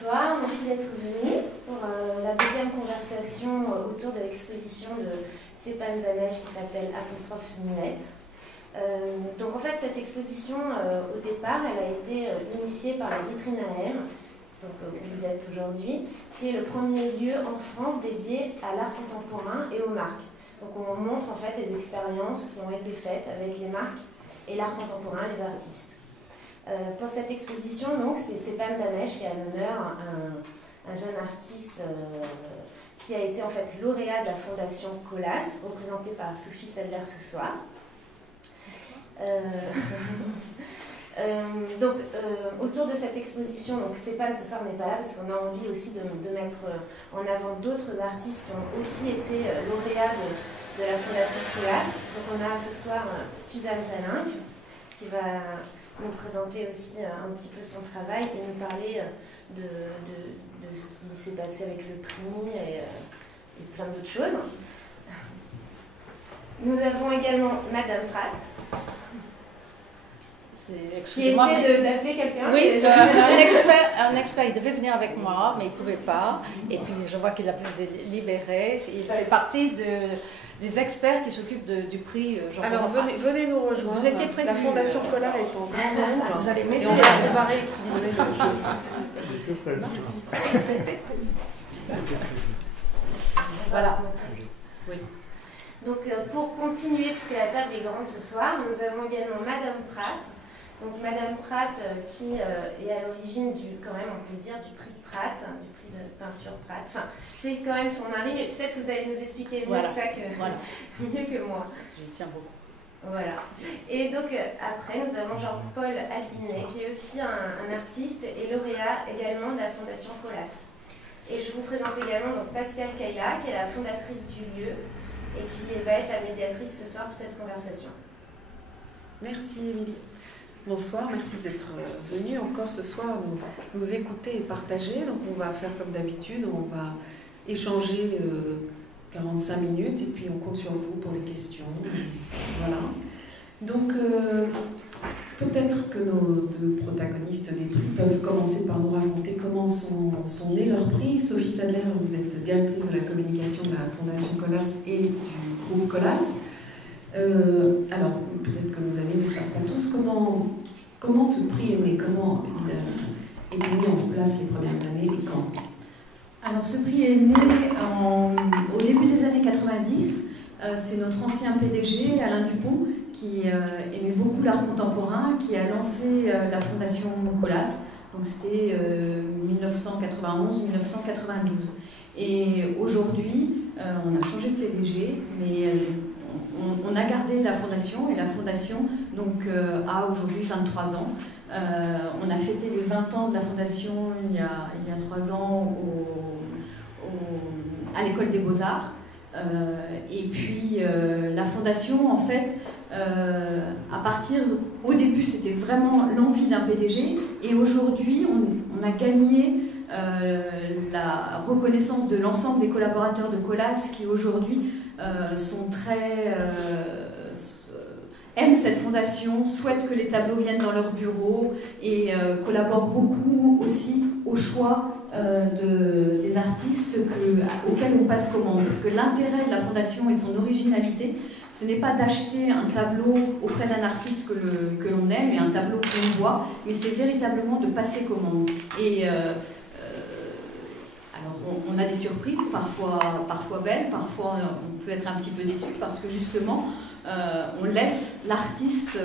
soir, merci d'être venus pour la deuxième conversation autour de l'exposition de Stéphane Danèche qui s'appelle Apostrophe Muette. Donc en fait cette exposition au départ elle a été initiée par la Vitrine AM, donc, où vous êtes aujourd'hui, qui est le premier lieu en France dédié à l'art contemporain et aux marques. Donc on montre en fait les expériences qui ont été faites avec les marques et l'art contemporain et les artistes. Pour cette exposition, donc, c'est Stéphane Danèche qui a l'honneur, un jeune artiste qui a été en fait lauréat de la Fondation Colas, représentée par Sophie Sadler ce soir. Autour de cette exposition, donc Stéphane ce soir n'est pas là parce qu'on a envie aussi de mettre en avant d'autres artistes qui ont aussi été lauréats de la Fondation Colas. Donc on a ce soir Suzanne Jalin qui va nous présenter aussi un petit peu son travail et nous parler de ce qui s'est passé avec le prix et plein d'autres choses. Nous avons également Madame Pratt. Qui essaie d'appeler quelqu'un. Oui, un expert, il devait venir avec moi, mais il ne pouvait pas. Et puis je vois qu'il a pu se libérer. Il fait partie des experts qui s'occupent du prix. Alors venez nous rejoindre. Vous étiez prévu. La Fondation Colas est en grand nombre. Vous allez m'aider. On va rééquilibrer le jeu. Voilà. Oui. Donc pour continuer, puisque la table est grande ce soir, nous avons également Madame Pratt. Donc Madame Pratt qui est à l'origine quand même on peut dire du prix Pratt, du prix de peinture Pratt. Enfin, c'est quand même son mari, mais peut-être que vous allez nous expliquer mieux ça mieux que moi. J'y tiens beaucoup. Voilà. Et donc après nous avons Jean-Paul Albinet qui est aussi un artiste et lauréat également de la Fondation Colas. Et je vous présente également donc Pascale Kayla qui est la fondatrice du lieu et qui va être la médiatrice ce soir pour cette conversation. Merci Émilie. Bonsoir, merci d'être venu encore ce soir nous écouter et partager. Donc on va faire comme d'habitude, on va échanger 45 minutes et puis on compte sur vous pour les questions. Voilà. Donc peut-être que nos deux protagonistes des prix peuvent commencer par nous raconter comment sont nés leurs prix. Sophie Sadler, vous êtes directrice de la communication de la Fondation Colas et du groupe Colas. Alors, peut-être que nos amis ne savent pas tous comment ce prix est né, comment il est mis en place les premières années et quand. Alors, ce prix est né au début des années 90. C'est notre ancien PDG, Alain Dupont, qui aimait beaucoup l'art contemporain, qui a lancé la Fondation Colas. Donc, c'était 1991-1992. Et aujourd'hui, on a changé de PDG, mais on a gardé la fondation et la fondation donc, a aujourd'hui 23 ans. On a fêté les 20 ans de la fondation il y a 3 ans à l'école des Beaux-Arts. Et puis la fondation, en fait, au début c'était vraiment l'envie d'un PDG et aujourd'hui on a gagné la reconnaissance de l'ensemble des collaborateurs de Colas qui aujourd'hui aiment cette fondation, souhaitent que les tableaux viennent dans leur bureau et collaborent beaucoup aussi au choix des artistes auxquels on passe commande. Parce que l'intérêt de la fondation et son originalité, ce n'est pas d'acheter un tableau auprès d'un artiste que l'on aime et un tableau qu'on voit, mais c'est véritablement de passer commande. Et alors on a des surprises, parfois belles, parfois on peut être un petit peu déçu parce que justement on laisse l'artiste,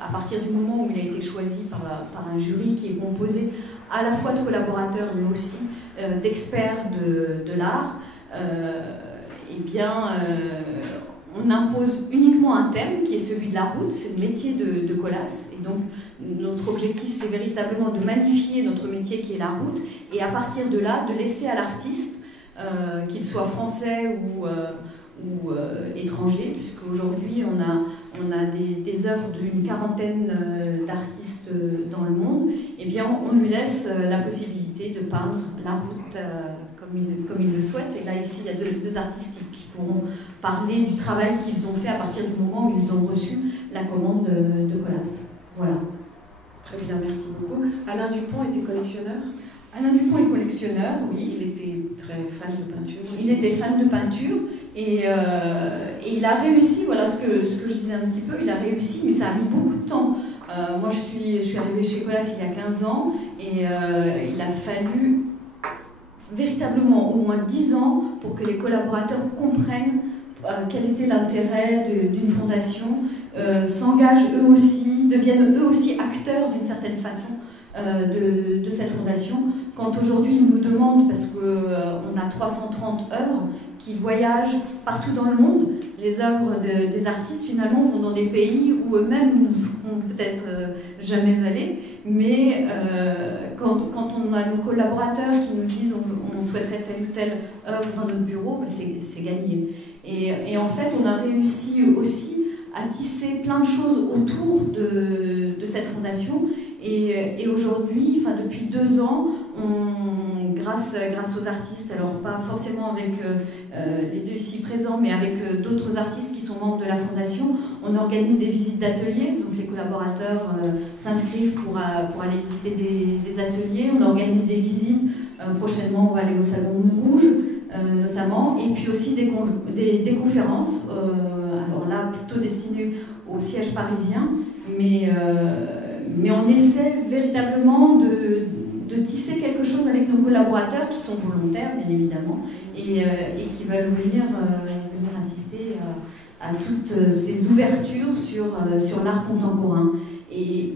à partir du moment où il a été choisi par un jury qui est composé à la fois de collaborateurs mais aussi d'experts de l'art, on impose uniquement un thème qui est celui de la route, c'est le métier de Colas. Et donc notre objectif c'est véritablement de magnifier notre métier qui est la route et à partir de là de laisser à l'artiste, qu'il soit français ou étranger, puisqu'aujourd'hui on a des œuvres d'une quarantaine d'artistes dans le monde, et bien on lui laisse la possibilité de peindre la route comme il le souhaite. Et là ici il y a deux artistes qui pourront parler du travail qu'ils ont fait à partir du moment où ils ont reçu la commande de Colas. Voilà. Très bien, merci beaucoup. Alain Dupont était collectionneur ? Alain Dupont est collectionneur, oui. Il était très fan de peinture. Il était fan de peinture et il a réussi, voilà ce que je disais un petit peu, il a réussi, mais ça a mis beaucoup de temps. Moi, je suis arrivée chez Colas il y a 15 ans et il a fallu véritablement au moins 10 ans pour que les collaborateurs comprennent quel était l'intérêt d'une fondation, s'engagent eux aussi, deviennent eux aussi acteurs d'une certaine façon de cette fondation. Quand aujourd'hui ils nous demandent, parce qu'on a 330 œuvres qui voyagent partout dans le monde, les œuvres des artistes finalement vont dans des pays où eux-mêmes ne seront peut-être jamais allés, mais quand on a nos collaborateurs qui nous disent on souhaiterait telle ou telle œuvre dans notre bureau, c'est gagné. Et en fait on a réussi aussi à tisser plein de choses autour de cette fondation. Et aujourd'hui, enfin depuis 2 ans, grâce aux artistes, alors pas forcément avec les deux ici présents, mais avec d'autres artistes qui sont membres de la fondation, on organise des visites d'ateliers. Donc les collaborateurs s'inscrivent pour aller visiter des ateliers. On organise des visites. Prochainement, on va aller au Salon Montrouge, notamment, et puis aussi des conférences. Alors là, plutôt destinées au siège parisien, mais on essaie véritablement de tisser quelque chose avec nos collaborateurs qui sont volontaires, bien évidemment, et qui veulent venir assister à toutes ces ouvertures sur l'art contemporain. Et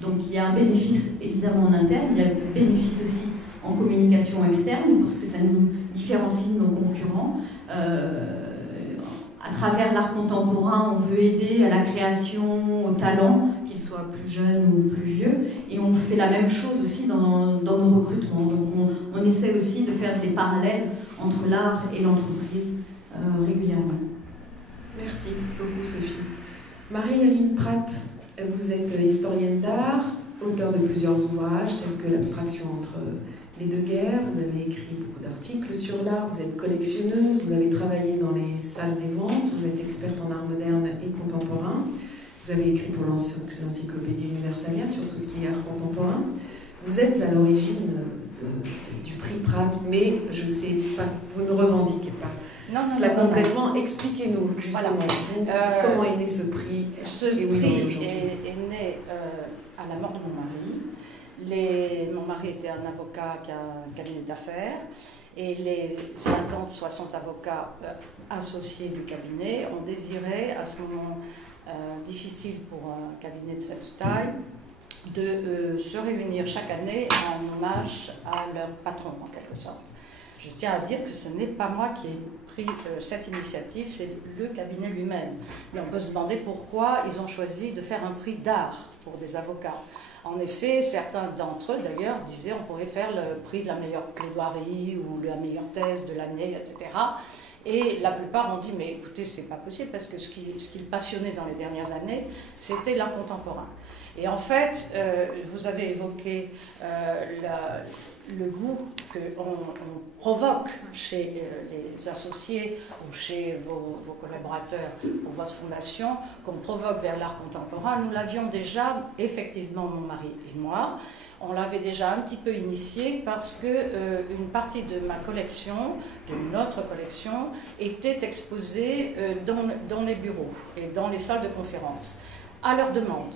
donc il y a un bénéfice évidemment en interne, il y a un bénéfice aussi en communication externe, parce que ça nous différencie de nos concurrents. À travers l'art contemporain, on veut aider à la création, au talent, qu'ils soient plus jeunes ou plus vieux, et on fait la même chose aussi dans nos recrutements. Donc on essaie aussi de faire des parallèles entre l'art et l'entreprise régulièrement. Merci beaucoup Sophie. Marie-Aline Pratt, vous êtes historienne d'art, auteure de plusieurs ouvrages tels que L'abstraction entre les deux guerres, vous avez écrit beaucoup d'articles sur l'art, vous êtes collectionneuse, vous avez travaillé dans les salles des ventes, vous êtes experte en art moderne et contemporain, vous avez écrit pour l'Encyclopédie Universalia sur tout ce qui est art contemporain. Vous êtes à l'origine du prix Pratt, mais je sais pas, vous ne revendiquez pas cela complètement. Expliquez-nous justement, voilà. Comment est né ce prix. Ce prix est né à la mort de mon mari. Mon mari était un avocat qui a un cabinet d'affaires et les 50-60 avocats associés du cabinet ont désiré, à ce moment difficile pour un cabinet de cette taille, de se réunir chaque année en hommage à leur patron, en quelque sorte. Je tiens à dire que ce n'est pas moi qui ai pris cette initiative, c'est le cabinet lui-même. Mais on peut se demander pourquoi ils ont choisi de faire un prix d'art pour des avocats. En effet, certains d'entre eux, d'ailleurs, disaient on pourrait faire le prix de la meilleure plaidoirie ou la meilleure thèse de l'année, etc. Et la plupart ont dit mais écoutez, c'est pas possible parce que ce qui le passionnait dans les dernières années, c'était l'art contemporain. Et en fait, vous avez évoqué le goût qu'on provoque chez les associés ou chez vos collaborateurs ou votre fondation, qu'on provoque vers l'art contemporain. Nous l'avions déjà, effectivement, mon mari et moi, on l'avait déjà un petit peu initié parce qu'une partie de ma collection, de notre collection, était exposée dans les bureaux et dans les salles de conférence, à leur demande.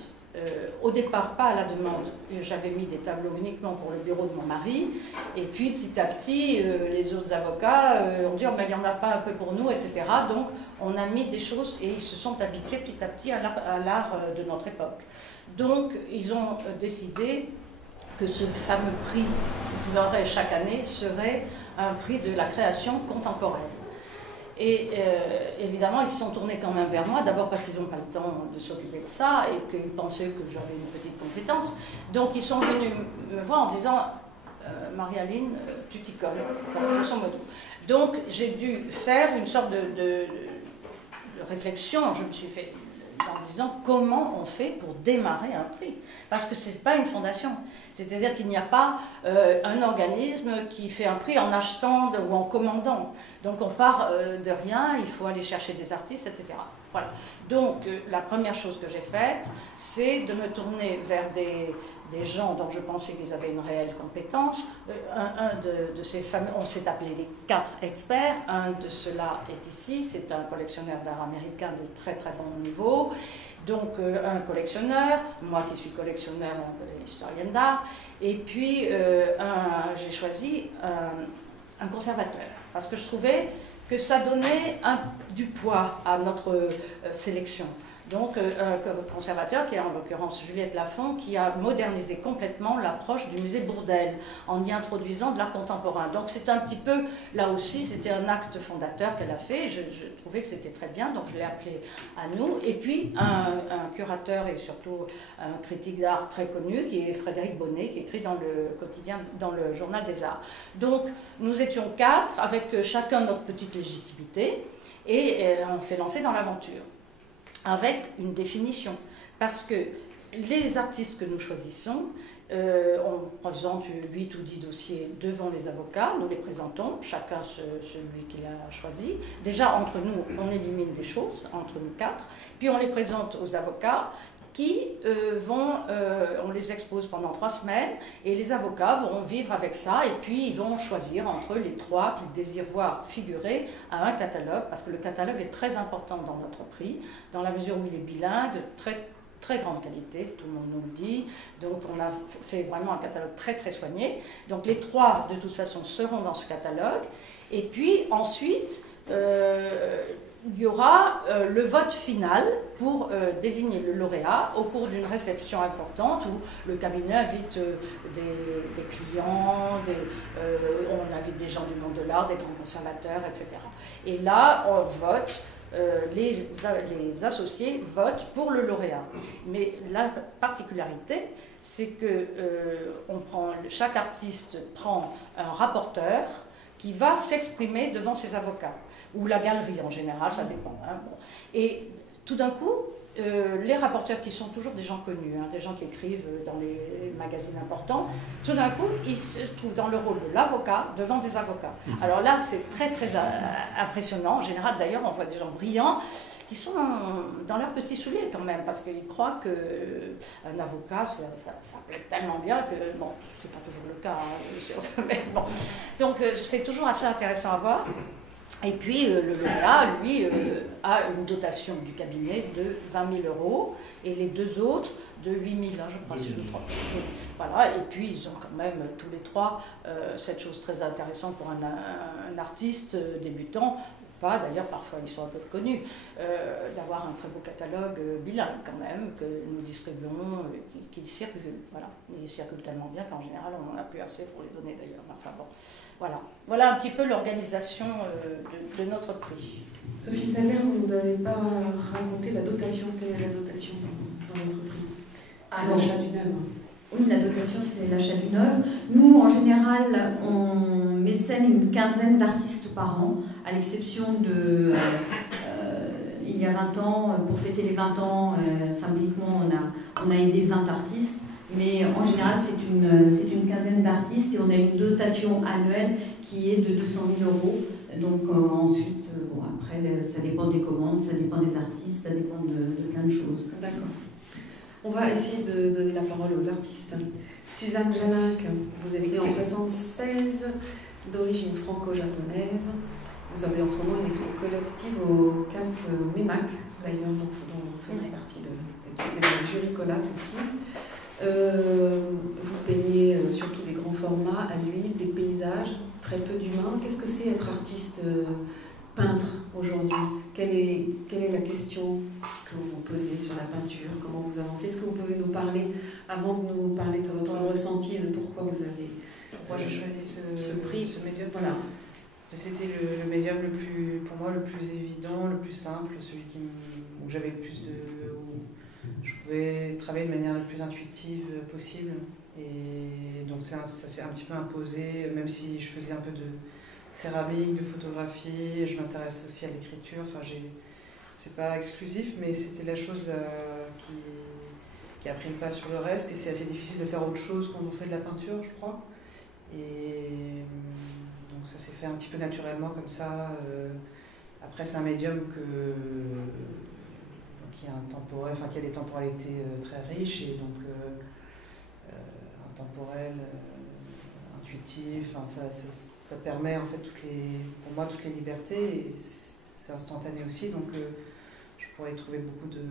Au départ, pas à la demande, j'avais mis des tableaux uniquement pour le bureau de mon mari, et puis petit à petit, les autres avocats ont dit oh, ben, il n'y en a pas un peu pour nous, etc. Donc on a mis des choses et ils se sont habitués petit à petit à l'art de notre époque. Donc ils ont décidé que ce fameux prix qu'ils feraient chaque année serait un prix de la création contemporaine. Et évidemment, ils se sont tournés quand même vers moi, d'abord parce qu'ils n'ont pas le temps de s'occuper de ça et qu'ils pensaient que j'avais une petite compétence. Donc ils sont venus me voir en disant Marie-Aline, tu t'y colles, grosso modo. Donc j'ai dû faire une sorte de réflexion, je me suis fait en disant comment on fait pour démarrer un prix. Parce que ce n'est pas une fondation. C'est-à-dire qu'il n'y a pas un organisme qui fait un prix en achetant ou en commandant. Donc on part de rien, il faut aller chercher des artistes, etc. Voilà. Donc la première chose que j'ai faite, c'est de me tourner vers des gens dont je pensais qu'ils avaient une réelle compétence. Un de ces fameux, on s'est appelé les 4 experts. Un de ceux-là est ici, c'est un collectionneur d'art américain de très très bon niveau. Donc un collectionneur, moi qui suis collectionneur historienne d'art, et puis j'ai choisi un conservateur, parce que je trouvais que ça donnait du poids à notre sélection. Donc un conservateur qui est en l'occurrence Juliette Lafont, qui a modernisé complètement l'approche du musée Bourdelle en y introduisant de l'art contemporain. Donc c'est un petit peu, là aussi, c'était un acte fondateur qu'elle a fait. Je trouvais que c'était très bien, donc je l'ai appelé à nous. Et puis un curateur et surtout un critique d'art très connu, qui est Frédéric Bonnet, qui écrit dans le quotidien, dans le Journal des Arts. Donc nous étions 4, avec chacun notre petite légitimité, et on s'est lancé dans l'aventure, avec une définition. Parce que les artistes que nous choisissons, on présente 8 ou 10 dossiers devant les avocats, nous les présentons, chacun celui qu'il a choisi. Déjà, entre nous, on élimine des choses, entre nous 4, puis on les présente aux avocats qui on les expose pendant 3 semaines, et les avocats vont vivre avec ça, et puis ils vont choisir entre les 3 qu'ils désirent voir figurer à un catalogue, parce que le catalogue est très important dans notre prix, dans la mesure où il est bilingue, très grande qualité, tout le monde nous le dit, donc on a fait vraiment un catalogue très très soigné. Donc les 3 de toute façon seront dans ce catalogue, et puis ensuite il y aura le vote final pour désigner le lauréat au cours d'une réception importante où le cabinet invite des clients, on invite des gens du monde de l'art, des grands conservateurs, etc. Et là, on vote, les associés votent pour le lauréat. Mais la particularité, c'est que chaque artiste prend un rapporteur qui va s'exprimer devant ses avocats, ou la galerie en général, ça dépend. Hein, bon. Et tout d'un coup, les rapporteurs, qui sont toujours des gens connus, hein, des gens qui écrivent dans les magazines importants, tout d'un coup, ils se trouvent dans le rôle de l'avocat devant des avocats. Alors là, c'est très très impressionnant. En général, d'ailleurs, on voit des gens brillants qui sont dans leurs petits souliers quand même, parce qu'ils croient qu'un avocat, ça plaît tellement bien que, bon, c'est pas toujours le cas, hein, mais bon. Donc c'est toujours assez intéressant à voir. Et puis le lauréat, lui, a une dotation du cabinet de 20 000 €, et les 2 autres de 8 000, hein, je crois, si je me trompe. Voilà, et puis ils ont quand même tous les 3 cette chose très intéressante pour un artiste débutant, pas d'ailleurs, parfois ils sont un peu connus, d'avoir un très beau catalogue bilingue quand même, que nous distribuons, qui circule. Voilà. Il circule tellement bien qu'en général on n'en a plus assez pour les donner d'ailleurs. Enfin bon, voilà un petit peu l'organisation de notre prix. Sophie Saler, vous n'avez pas raconté la dotation. Quelle est la dotation dans votre prix? C'est l'achat d'une œuvre. Oui, la dotation, c'est l'achat d'une œuvre. Nous, en général, on mécène une quinzaine d'artistes par an, à l'exception de... il y a 20 ans, pour fêter les 20 ans, symboliquement, on a aidé 20 artistes. Mais en général, c'est une quinzaine d'artistes, et on a une dotation annuelle qui est de 200 000 €. Donc ensuite, après, ça dépend des commandes, ça dépend des artistes, ça dépend de plein de choses. D'accord. On va essayer de donner la parole aux artistes. Suzanne Janac, vous êtes née en 1976, d'origine franco-japonaise. Vous avez en ce moment une expo collective au Cap Mémac, d'ailleurs, dont vous faisiez partie du jury Colas aussi. Vous peignez surtout des grands formats à l'huile, des paysages, très peu d'humains. Qu'est-ce que c'est être artiste peintre aujourd'hui? Quelle est la question que vous vous posez sur la peinture? Comment vous avancez? Est-ce que vous pouvez nous parler, avant de nous parler de votre ressenti, de pourquoi vous avez j'ai choisi ce prix, ce médium? Voilà. C'était le médium pour moi le plus évident, le plus simple, celui où j'avais le plus où je pouvais travailler de manière la plus intuitive possible. Et donc ça s'est un petit peu imposé, même si je faisais un peu de céramique, de photographie, je m'intéresse aussi à l'écriture. Enfin, c'est pas exclusif, mais c'était la chose qui a pris le pas sur le reste, et c'est assez difficile de faire autre chose quand on fait de la peinture, je crois. Et donc ça s'est fait un petit peu naturellement comme ça. Après, c'est un médium qui a des temporalités très riches, et donc intemporel, intuitif. Enfin, ça permet en fait pour moi toutes les libertés et c'est instantané aussi. Donc je pourrais y trouver beaucoup de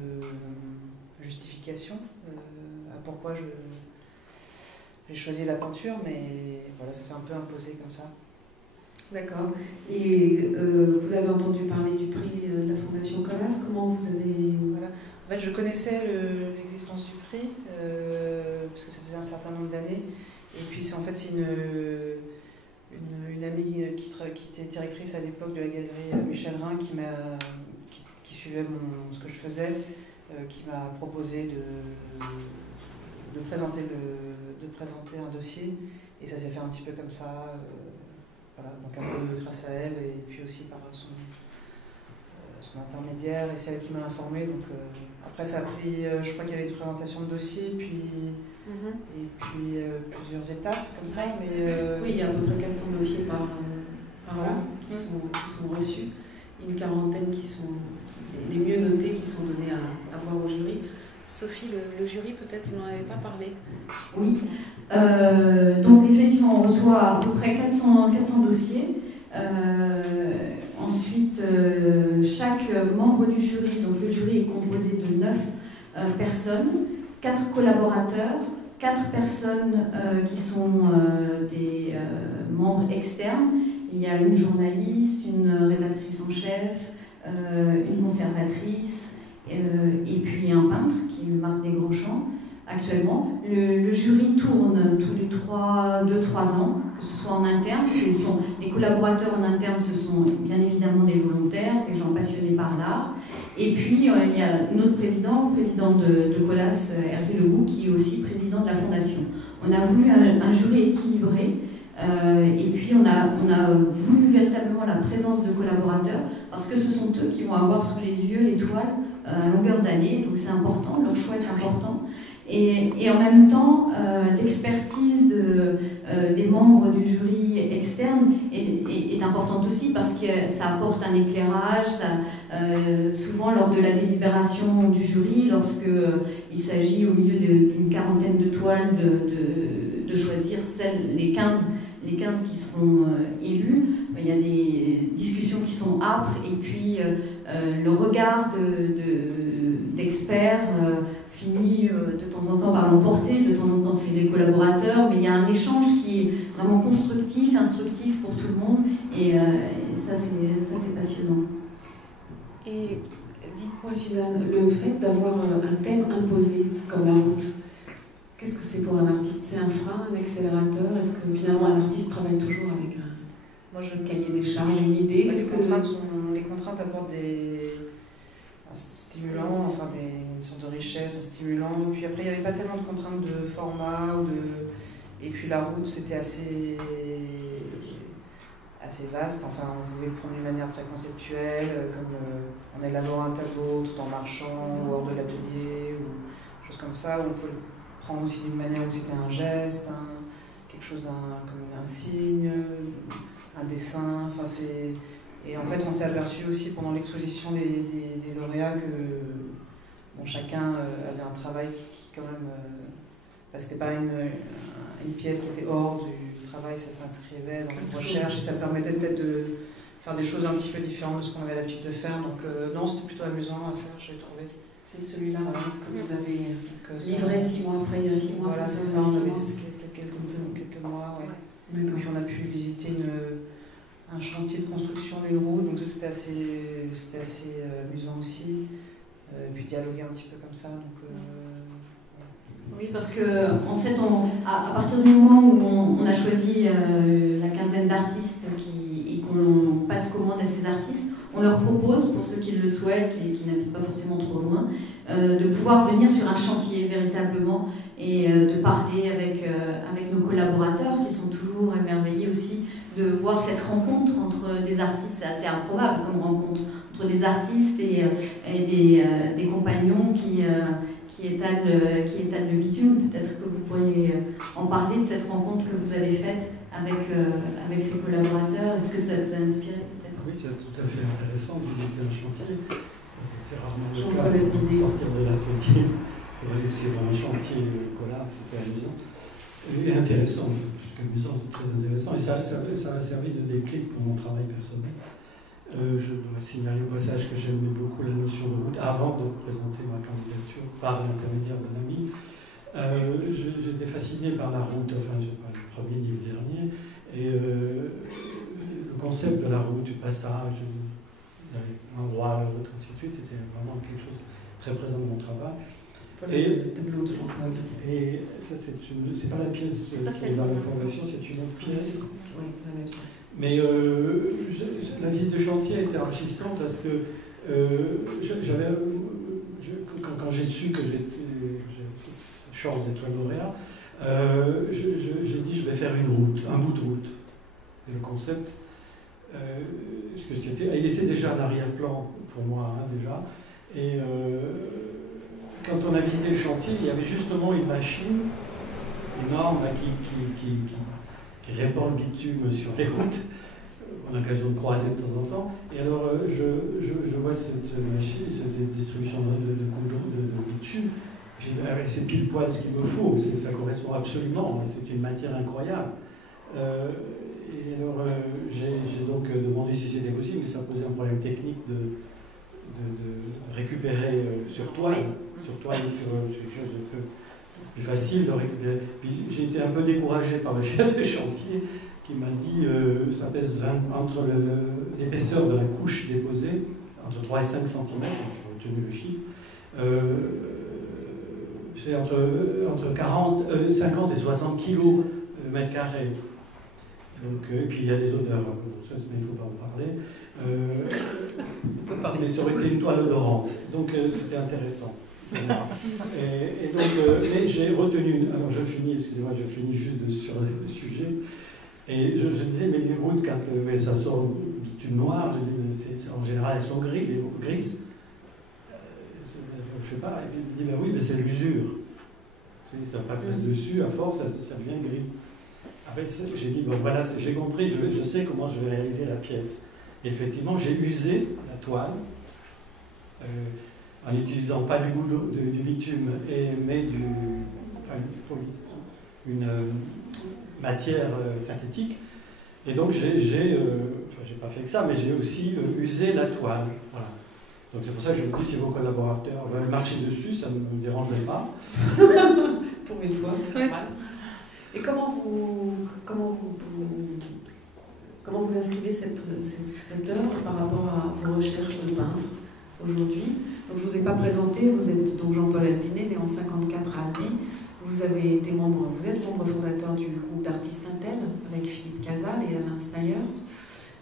justifications à pourquoi j'ai choisi la peinture, mais voilà, ça s'est un peu imposé comme ça. D'accord. Et vous avez entendu parler du prix de la Fondation Colas. Comment vous avez... Voilà. En fait, je connaissais l'existence du prix, parce que ça faisait un certain nombre d'années. Et puis, c'est une amie qui était directrice à l'époque de la galerie Michel Rhin, qui suivait ce que je faisais, qui m'a proposé de présenter un dossier. Et ça s'est fait un petit peu comme ça. Voilà, donc un peu grâce à elle et puis aussi par son intermédiaire, et c'est elle qui m'a informée. Donc après ça a pris, je crois qu'il y avait une présentation de dossier et puis plusieurs étapes comme ça. Mais oui, il y a à peu près 400 dossiers par an qui sont reçus, une quarantaine qui sont les mieux notés qui sont donnés à voir au jury. Sophie, le jury, peut-être vous n'en avez pas parlé. Oui, donc effectivement on reçoit à peu près 400 dossiers. Ensuite, chaque membre du jury, donc le jury est composé de 9 personnes, 4 collaborateurs, 4 personnes qui sont des membres externes. Il y a une journaliste, une rédactrice en chef, une conservatrice, et puis un peintre qui est Marc Desgrandchamps actuellement. Le jury tourne tous les 2-3 ans, que ce soit en interne. Les collaborateurs en interne, ce sont bien évidemment des volontaires, des gens passionnés par l'art. Et puis il y a notre président, le président de Colas, Hervé Legout, qui est aussi président de la Fondation. On a voulu un jury équilibré. Et puis on a voulu véritablement la présence de collaborateurs parce que ce sont eux qui vont avoir sous les yeux l'étoile à longueur d'année, donc c'est important, leur choix est important. Et en même temps, l'expertise des membres du jury externe est importante aussi parce que ça apporte un éclairage. Souvent, lors de la délibération du jury, lorsqu'il s'agit au milieu d'une quarantaine de toiles de choisir les 15 qui seront élus, il y a des discussions qui sont âpres et puis le regard d'experts finit de temps en temps par l'emporter, de temps en temps c'est des collaborateurs, mais il y a un échange qui est vraiment constructif, instructif pour tout le monde et ça c'est passionnant. Et dites-moi Suzanne, le fait d'avoir un thème imposé comme la route, qu'est-ce que c'est pour un artiste? C'est un frein, un accélérateur? Est-ce que finalement un artiste travaille toujours avec un cahier des charges, une idée? Les contraintes apportent un stimulant, enfin une sorte de richesse, un stimulant. Et puis après, il n'y avait pas tellement de contraintes de format. Et puis la route, c'était assez vaste. Enfin, on pouvait le prendre d'une manière très conceptuelle, comme on élabore un tableau tout en marchant, ou hors de l'atelier, ou choses comme ça. On pouvait le prendre aussi d'une manière où c'était un geste, quelque chose comme un signe, un dessin. Enfin, et en fait, on s'est aperçu aussi pendant l'exposition des lauréats que chacun avait un travail qui quand même... c'était pas une pièce qui était hors du travail, ça s'inscrivait dans une recherche et ça permettait peut-être de faire des choses un petit peu différentes de ce qu'on avait l'habitude de faire. Donc non, c'était plutôt amusant à faire, j'ai trouvé. C'est celui-là que vous avez livré 6 mois après, il y a 6 mois. Voilà, c'est ça, quelques mois, ouais. Et puis on a pu visiter un chantier de construction d'une route, donc ça c'était assez amusant aussi. Et puis dialoguer un petit peu comme ça. Donc, oui, parce que en fait, à partir du moment où on a choisi la quinzaine d'artistes et qu'on passe commande à ces artistes, on leur propose, pour ceux qui le souhaitent et qui n'habitent pas forcément trop loin, de pouvoir venir sur un chantier véritablement et de parler avec nos collaborateurs qui sont toujours émerveillés aussi de voir cette rencontre entre des artistes. C'est assez improbable comme rencontre entre des artistes et des compagnons qui étalent le bitume. Peut-être que vous pourriez en parler de cette rencontre que vous avez faite avec ces collaborateurs. Est-ce que ça vous a inspiré? Oui, c'est tout à fait intéressant de visiter un chantier. C'est rarement le cas de sortir de l'atelier pour aller sur un chantier Colas, c'était amusant. Et intéressant, amusant, c'est très intéressant. Et ça m'a servi de déclic pour mon travail personnel. Je dois signaler au passage que j'aimais beaucoup la notion de route avant de présenter ma candidature par l'intermédiaire d'un ami. J'étais fasciné par la route, enfin, je sais pas, le premier ni le dernier, et le concept de la route, du passage, d'un endroit à l'autre, ainsi de suite, c'était vraiment quelque chose de très présent dans mon travail. Et ça, c'est pas la pièce qui est dans la fondation, c'est une autre pièce. Oui, la même chose. Mais la visite de chantier a été enrichissante parce que quand j'ai su que j'ai cette chance d'être lauréat, j'ai dit je vais faire une route, un bout de route. Et le concept, parce que il était déjà en arrière-plan pour moi déjà. Et quand on a visité le chantier, il y avait justement une machine énorme qui répand le bitume sur les routes. On a l'occasion de croiser de temps en temps. Et alors, je vois cette machine, cette distribution de bitume. Je dis, c'est pile poil ce qu'il me faut, ça correspond absolument, c'est une matière incroyable. Et alors, j'ai donc demandé si c'était possible, mais ça posait un problème technique de récupérer sur toile ou sur quelque chose de plus facile de récupérer. Puis j'ai été un peu découragé par le chef de chantier qui m'a dit ça pèse entre l'épaisseur de la couche déposée, entre 3 et 5 cm, j'ai retenu le chiffre, c'est entre 50 et 60 kg mètre carré. Donc, et puis il y a des odeurs, mais il ne faut pas en parler. Mais ça aurait été une toile odorante, donc c'était intéressant. Et donc, mais j'ai retenu, alors je finis juste sur le sujet, et je disais, mais les routes, quand ça sort bitume noir, en général elles sont grises. Je sais pas, il dit, ben oui, mais c'est l'usure. Ça passe dessus, à force, ça devient gris. Après, j'ai dit, bon voilà, j'ai compris, je sais comment je vais réaliser la pièce. Et effectivement, j'ai usé la toile, en n'utilisant pas du bitume, mais une matière synthétique. Et donc, j'ai pas fait que ça, mais j'ai aussi usé la toile. Voilà. Donc c'est pour ça que je vous dis, si vos collaborateurs veulent marcher dessus, ça ne me dérangerait pas. Pour une fois, c'est pas mal. Et comment vous inscrivez cette œuvre par rapport à vos recherches de peintre aujourd'hui? Donc je ne vous ai pas présenté, vous êtes donc Jean-Paul Albinet, né en 1954 à Albi. Vous êtes membre fondateur du groupe d'artistes Intel avec Philippe Casal et Alain Snayers.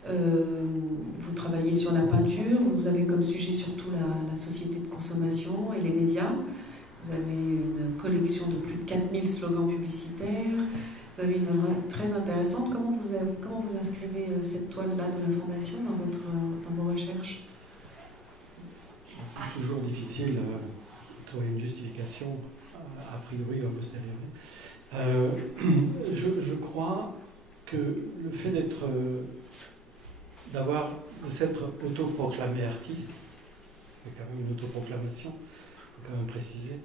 Vous travaillez sur la peinture, vous avez comme sujet surtout la société de consommation et les médias. Vous avez une collection de plus de 4000 slogans publicitaires. Vous avez une œuvre très intéressante. Comment vous inscrivez cette toile-là de la Fondation dans vos recherches? C'est toujours difficile de trouver une justification a priori ou a posteriori. Je crois que le fait de s'être autoproclamé artiste, c'est quand même une autoproclamation, il faut quand même préciser,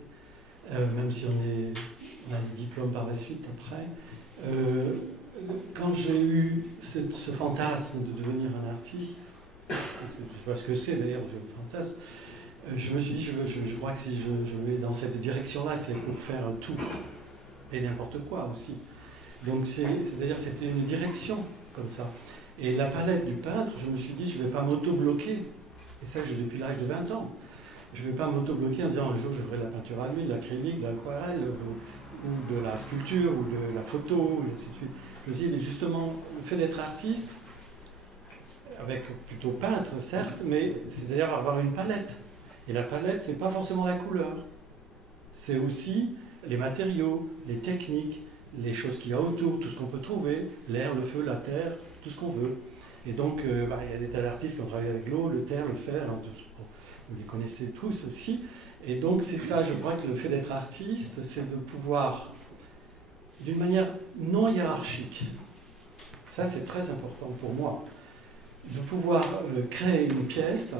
même si on a des diplômes par la suite après. Quand j'ai eu ce fantasme de devenir un artiste, je ne sais pas ce que c'est d'ailleurs le fantasme, je me suis dit, je crois que si je vais dans cette direction-là, c'est pour faire tout et n'importe quoi aussi. Donc c'est-à-dire c'était une direction comme ça. Et la palette du peintre, je me suis dit, je ne vais pas m'auto-bloquer. Et ça, j'ai depuis l'âge de 20 ans. Je ne vais pas m'auto-bloquer en disant un jour je ferai de la peinture à l'huile, de l'acrylique, de l'aquarelle, ou de la sculpture, ou de la photo, et ainsi de suite. Je me dis, justement, le fait d'être artiste, avec plutôt peintre, certes, mais c'est-à-dire avoir une palette. Et la palette, ce n'est pas forcément la couleur. C'est aussi les matériaux, les techniques, les choses qu'il y a autour, tout ce qu'on peut trouver, l'air, le feu, la terre, tout ce qu'on veut. Et donc, il y a des tas d'artistes qui ont travaillé avec l'eau, le terre, le fer, vous les connaissez tous aussi. Et donc, c'est ça, je crois que le fait d'être artiste, c'est de pouvoir, d'une manière non hiérarchique, ça c'est très important pour moi, de pouvoir créer une pièce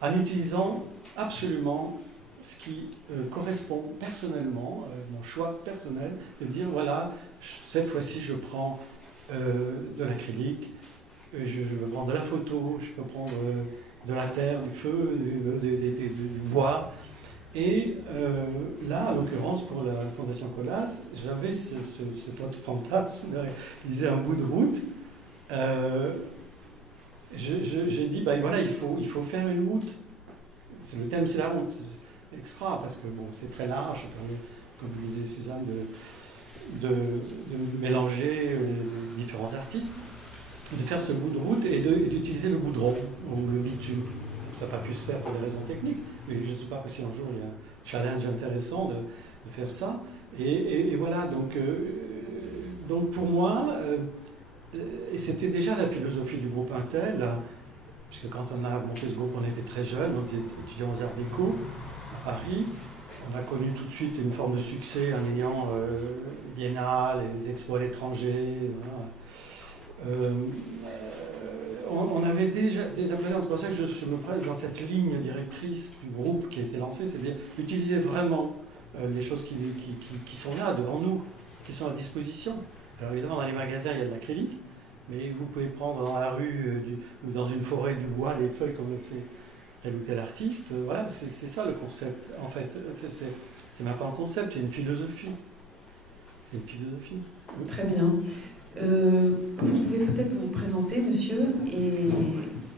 en utilisant absolument ce qui correspond personnellement, mon choix personnel, de dire voilà, cette fois-ci je prends de l'acrylique, je peux prendre de la photo, je peux prendre de la terre, du feu, du bois. Et là, en l'occurrence, pour la Fondation Colas, j'avais cet autre fantasme de réaliser un bout de route. J'ai dit, ben voilà, il faut faire une route. Le thème, c'est la route. Extra, parce que bon, c'est très large, comme disait Suzanne, de mélanger les différents artistes, de faire ce bout de route et d'utiliser le goudron ou le bitume. Ça n'a pas pu se faire pour des raisons techniques, mais je ne sais pas si un jour il y a un challenge intéressant de faire ça. Et voilà, donc pour moi, et c'était déjà la philosophie du groupe Intel, puisque quand on a monté ce groupe, on était très jeunes, on était étudiants aux Arts Déco à Paris. On a connu tout de suite une forme de succès en ayant Biennale, les expos à l'étranger. Voilà. On avait déjà des impressions, c'est pour ça que je me presse dans cette ligne directrice du groupe qui a été lancée, c'est-à-dire utiliser vraiment les choses qui sont là, devant nous, qui sont à disposition. Alors évidemment, dans les magasins, il y a de l'acrylique, mais vous pouvez prendre dans la rue ou dans une forêt du bois des feuilles comme le fait tel ou tel artiste. Voilà, c'est ça le concept. En fait c'est même pas un concept, c'est une philosophie. C'est une philosophie. Très bien. Vous pouvez peut-être vous présenter, monsieur, et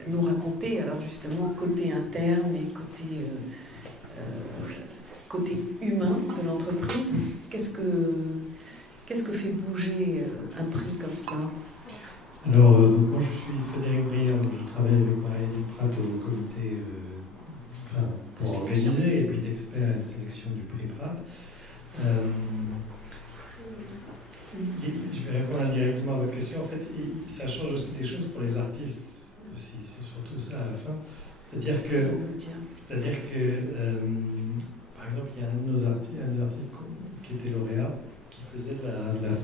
nous raconter, alors justement, côté interne et côté humain de l'entreprise. Qu'est-ce que fait bouger un prix comme cela? Alors, moi je suis Frédéric Briand, je travaille avec Marie Prat au comité pour organiser et puis d'experts à la sélection du prix Prat. Je vais répondre indirectement à votre question. En fait, ça change aussi des choses pour les artistes aussi. C'est surtout ça à la fin. C'est-à-dire que par exemple, il y a un de nos artistes qui était lauréat, qui faisait de la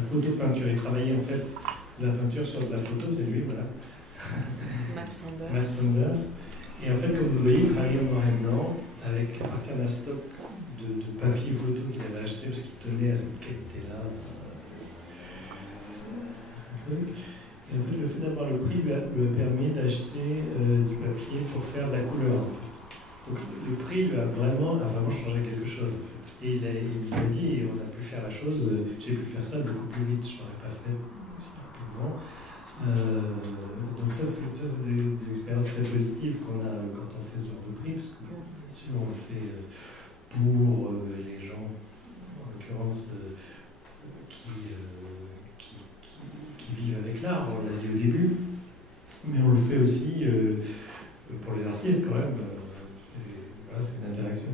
photo-peinture. Il travaillait en fait la peinture sur de la photo, c'est lui, voilà. Max Sanders. Et en fait, comme vous voyez, il travaillait en noir et blanc avec à partir d'un stock de papier photo qu'il avait acheté parce qu'il tenait à cette qualité-là. Et en fait, le fait d'avoir le prix lui a permis d'acheter du papier pour faire de la couleur. Donc le prix lui a vraiment changé quelque chose. En fait. Et il m'a dit, on a pu faire la chose, j'ai pu faire ça beaucoup plus vite, je ne l'aurais pas fait aussi rapidement. Donc ça, c'est des expériences très positives qu'on a quand on fait ce genre de prix, parce que bien sûr, on le fait pour les gens, en l'occurrence, qui vivent avec l'art, on l'a dit au début, mais on le fait aussi pour les artistes quand même. C'est une interaction.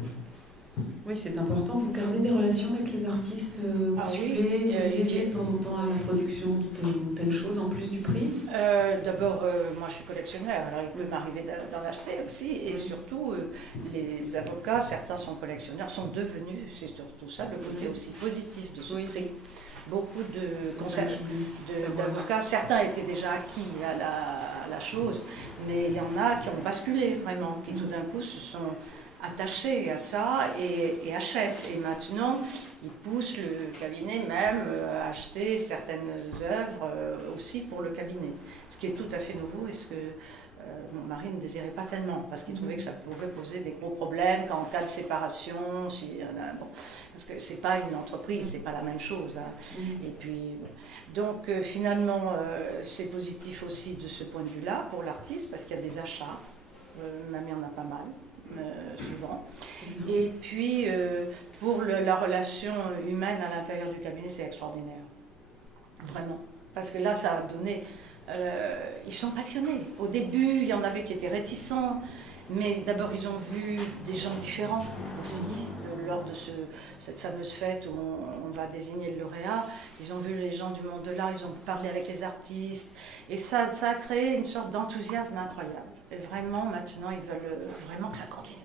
Oui, c'est important. Vous gardez des relations avec les artistes, vous suivez, vous les aidez de temps en temps à la production de telle ou telle chose en plus du prix? D'abord, moi je suis collectionneur, alors il peut m'arriver d'en acheter aussi, et surtout les avocats, certains sont collectionneurs, sont devenus, c'est surtout ça le côté aussi positif de ce prix. Beaucoup d'avocats, certains étaient déjà acquis à la chose, mais il y en a qui ont basculé vraiment, qui tout d'un coup se sont attachés à ça et achètent. Et maintenant, ils poussent le cabinet même à acheter certaines œuvres aussi pour le cabinet. Ce qui est tout à fait nouveau et ce que mon mari ne désirait pas tellement, parce qu'il trouvait que ça pouvait poser des gros problèmes qu'en cas de séparation, parce que c'est pas une entreprise, c'est pas la même chose. Hein. Et puis, donc finalement, c'est positif aussi de ce point de vue-là pour l'artiste, parce qu'il y a des achats, même il y en a pas mal. Souvent. Et puis, pour la relation humaine à l'intérieur du cabinet, c'est extraordinaire. Vraiment. Parce que là, ça a donné... ils sont passionnés. Au début, il y en avait qui étaient réticents, mais d'abord, ils ont vu des gens différents aussi. Lors de cette fameuse fête où on va désigner le lauréat, ils ont vu les gens du monde de l'art, ils ont parlé avec les artistes, et ça a créé une sorte d'enthousiasme incroyable. Et vraiment, maintenant, ils veulent vraiment que ça continue,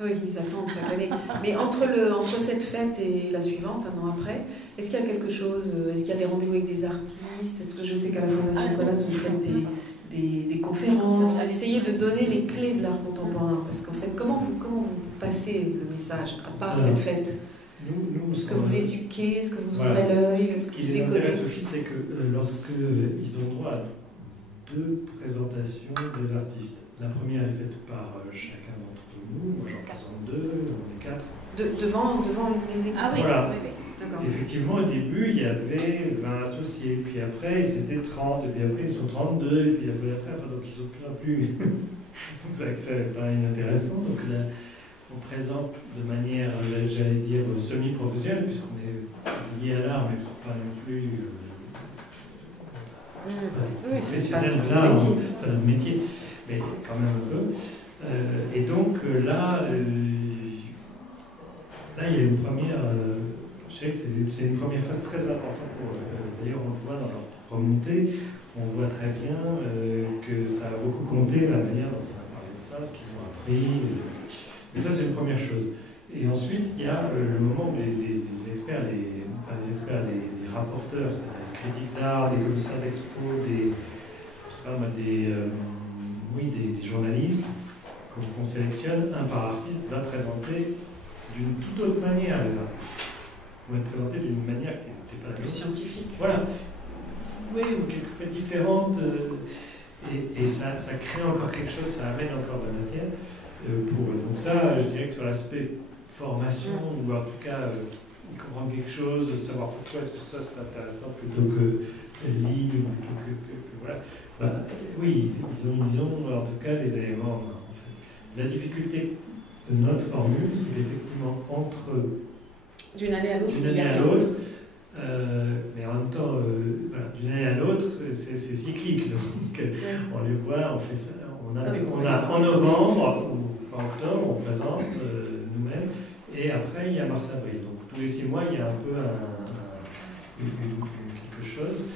Oui, ils attendent chaque année. Mais entre cette fête et la suivante, un an après, est-ce qu'il y a quelque chose, est-ce qu'il y a des rendez-vous avec des artistes? Est-ce que je sais qu'à la Fondation Colas, vous faites des conférences, vous essayez de donner les clés de l'art contemporain? Parce qu'en fait, comment vous passez le message, à part cette fête? Est-ce que vous éduquez, est-ce que vous ouvrez l'œil? Ce qui les intéresse aussi, c'est que lorsqu'ils ont droit à 2 présentations des artistes, la première est faite par chacun d'entre nous, moi j'en présente 2, on est 4. Devant les équipes? Ah oui, voilà. oui. Effectivement, au début, il y avait 20 associés, puis après, ils étaient 30, et puis après, ils sont 32, et puis après, donc ils sont plus en plus. Donc c'est pas inintéressant. Donc là, on présente de manière, j'allais dire, semi-professionnelle, puisqu'on est lié à l'art, mais pas non plus professionnel. Là, c'est notre métier, mais quand même un peu. Et donc là, il y a une première. Je sais que c'est une première phase très importante pour eux. D'ailleurs, on le voit dans leur remontée, on voit très bien que ça a beaucoup compté la manière dont on a parlé de ça, ce qu'ils ont appris. Mais ça, c'est une première chose. Et ensuite, il y a le moment où les experts, les rapporteurs, c'est-à-dire les critiques d'art, des commissaires d'expo, des journalistes qu'on sélectionne, un par artiste, va présenter d'une toute autre manière les artistes. Vont être présentés d'une manière qui n'était pas la plus scientifique. Voilà. Oui, ou quelquefois différente. Et ça crée encore quelque chose, ça amène encore de la matière pour eux. Donc ça, je dirais que sur l'aspect formation, ou en tout cas comprendre quelque chose, savoir pourquoi est-ce que ça c'est intéressant plutôt que lire, ou plutôt que voilà. Oui, ils ont en tout cas des éléments en fait. La difficulté de notre formule, c'est qu'effectivement entre d'une année à l'autre. Mais en même temps, d'une année à l'autre, c'est cyclique. Donc, on les voit, on fait ça. On a en novembre ou fin octobre, on présente nous-mêmes. Et après, il y a mars-avril. Donc, tous les 6 mois, il y a un peu quelque chose.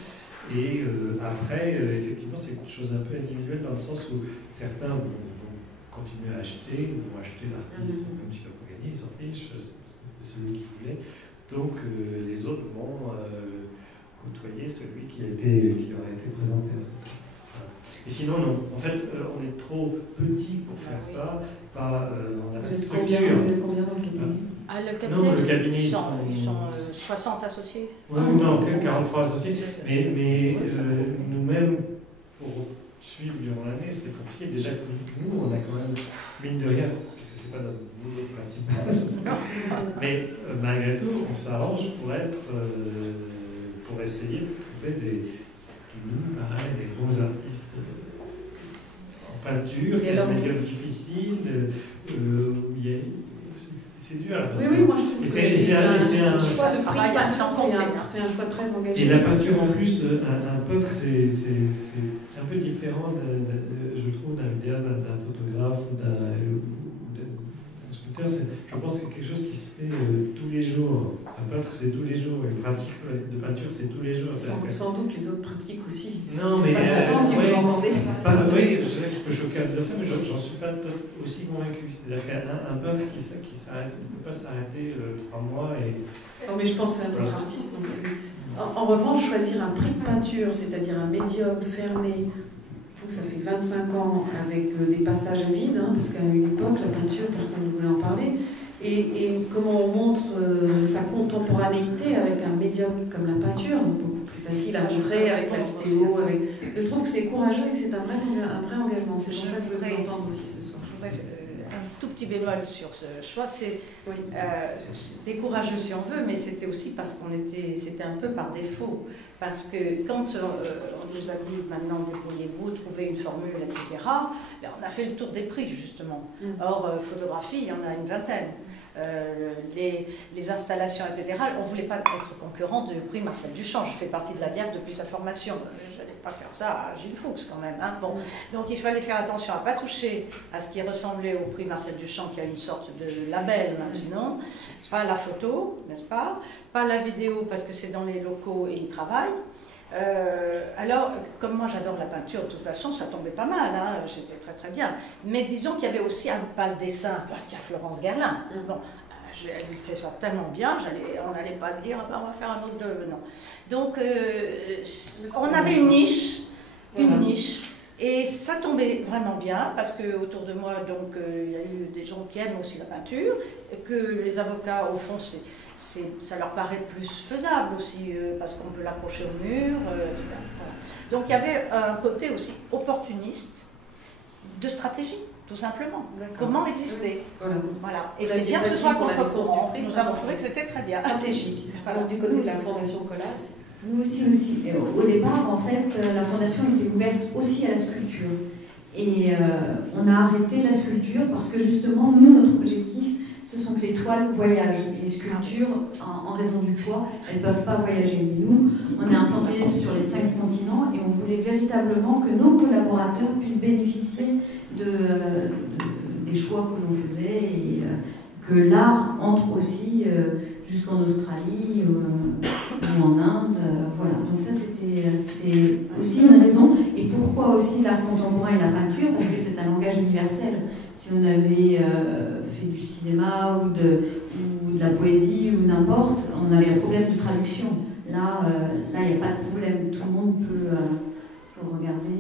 Et après, effectivement, c'est une chose un peu individuelle dans le sens où certains vont continuer à acheter, vont acheter l'artiste, même s'il n'a pas gagné, ils s'en fichent. C'est celui qui voulait. Donc les autres vont côtoyer celui qui leur a été présenté. Et sinon, non. En fait, on est trop petit pour faire ça. On a cette structure. Vous êtes combien dans le cabinet? Le cabinet, ils sont 60 associés. Oui, non, 43 associés. Mais nous-mêmes, pour suivre durant l'année, c'était compliqué. Déjà que nous, on a quand même, mine de rien, c'est pas notre boulot principal. Mais malgré tout, on s'arrange pour essayer de trouver des bons artistes en peinture, qui est un médium difficile. C'est dur. Oui, moi je trouve que c'est un choix de prix de peinture, c'est un choix très engagé. Et la peinture en plus, un peintre, c'est un peu différent, je trouve, d'un photographe ou d'un sculpteur. Je pense que c'est quelque chose qui se fait tous les jours. Un peintre, c'est tous les jours. Une pratique de peinture, c'est tous les jours. Sans doute les autres pratiques aussi. Non, mais si vous entendez. Oui, je sais que je peux choquer à dire ça, mais j'en suis pas aussi convaincu. C'est-à-dire qu'un peintre qui s'arrête, ne peut pas s'arrêter 3 mois et. Non, mais je pense à d'autres artistes non plus. En revanche, choisir un prix de peinture, c'est-à-dire un médium fermé. Ça fait 25 ans avec des passages à vide, parce qu'à une époque, la peinture, personne ne voulait en parler. Et comment on montre sa contemporanéité avec un médium comme la peinture, beaucoup plus facile à montrer avec la vidéo. Je trouve que c'est courageux et que c'est un vrai engagement. C'est pour ça que je voudrais entendre aussi ce soir. Un tout petit bémol sur ce choix, c'était courageux si on veut, mais c'était aussi parce c'était un peu par défaut. Parce que quand on nous a dit maintenant débrouillez-vous, trouvez une formule, etc., on a fait le tour des prix justement. Or, photographie, il y en a une vingtaine. Les installations, etc., on ne voulait pas être concurrent du prix Marcel Duchamp. Je fais partie de la DIAF depuis sa formation. Je n'allais pas faire ça à Gilles Fuchs quand même. Bon. Donc il fallait faire attention à ne pas toucher à ce qui ressemblait au prix Marcel Duchamp, qui a une sorte de label maintenant. Pas la photo, n'est-ce pas? Pas la vidéo, parce que c'est dans les locaux et ils travaillent. Alors, comme moi j'adore la peinture, de toute façon ça tombait pas mal, c'était très très bien. Mais disons qu'il y avait aussi pas le dessin, parce qu'il y a Florence Gerlin. Bon, elle fait ça tellement bien, on n'allait pas dire on va faire un autre non. Donc on avait une niche, Et ça tombait vraiment bien parce que autour de moi, donc, il y a eu des gens qui aiment aussi la peinture, et que les avocats, au fond, ça leur paraît plus faisable aussi, parce qu'on peut l'accrocher au mur, etc. Voilà. Donc il y avait un côté aussi opportuniste de stratégie, tout simplement. Comment exister. Voilà. Et c'est bien que ce soit contre-courant. Nous avons trouvé que c'était très bien. Stratégique. Alors, du côté de la Fondation Colas. Nous aussi. Et au départ, en fait, la Fondation était ouverte aussi à la sculpture. Et on a arrêté la sculpture parce que justement, nous, notre objectif, ce sont que les toiles voyagent. Les sculptures, en raison du poids, elles ne peuvent pas voyager. Mais nous, on est implantés sur les 5 continents et on voulait véritablement que nos collaborateurs puissent bénéficier des choix que l'on faisait et que l'art entre aussi jusqu'en Australie ou en Inde. Voilà. Donc ça, c'était aussi une raison. Et pourquoi aussi l'art contemporain et la peinture? Parce que c'est un langage universel. Si on avait fait du cinéma ou de la poésie ou n'importe, on avait le problème de traduction. Là, il n'y a pas de problème. Tout le monde peut regarder.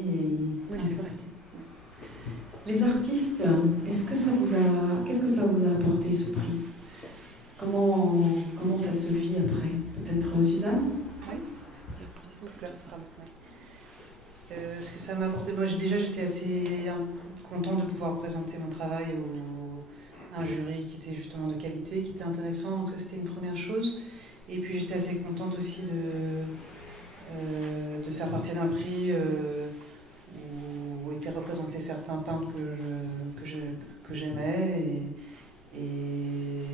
Oui, c'est vrai. Les artistes, qu'est-ce que ça vous a apporté, ce prix? Comment ça se vit après? Peut-être Suzanne? Oui. Ce que ça m'a apporté, moi j'étais assez contente de pouvoir présenter mon travail à un jury qui était justement de qualité, qui était intéressant, donc ça c'était une première chose. Et puis j'étais assez contente aussi de faire partie d'un prix où étaient représentés certains peintres que j'aimais et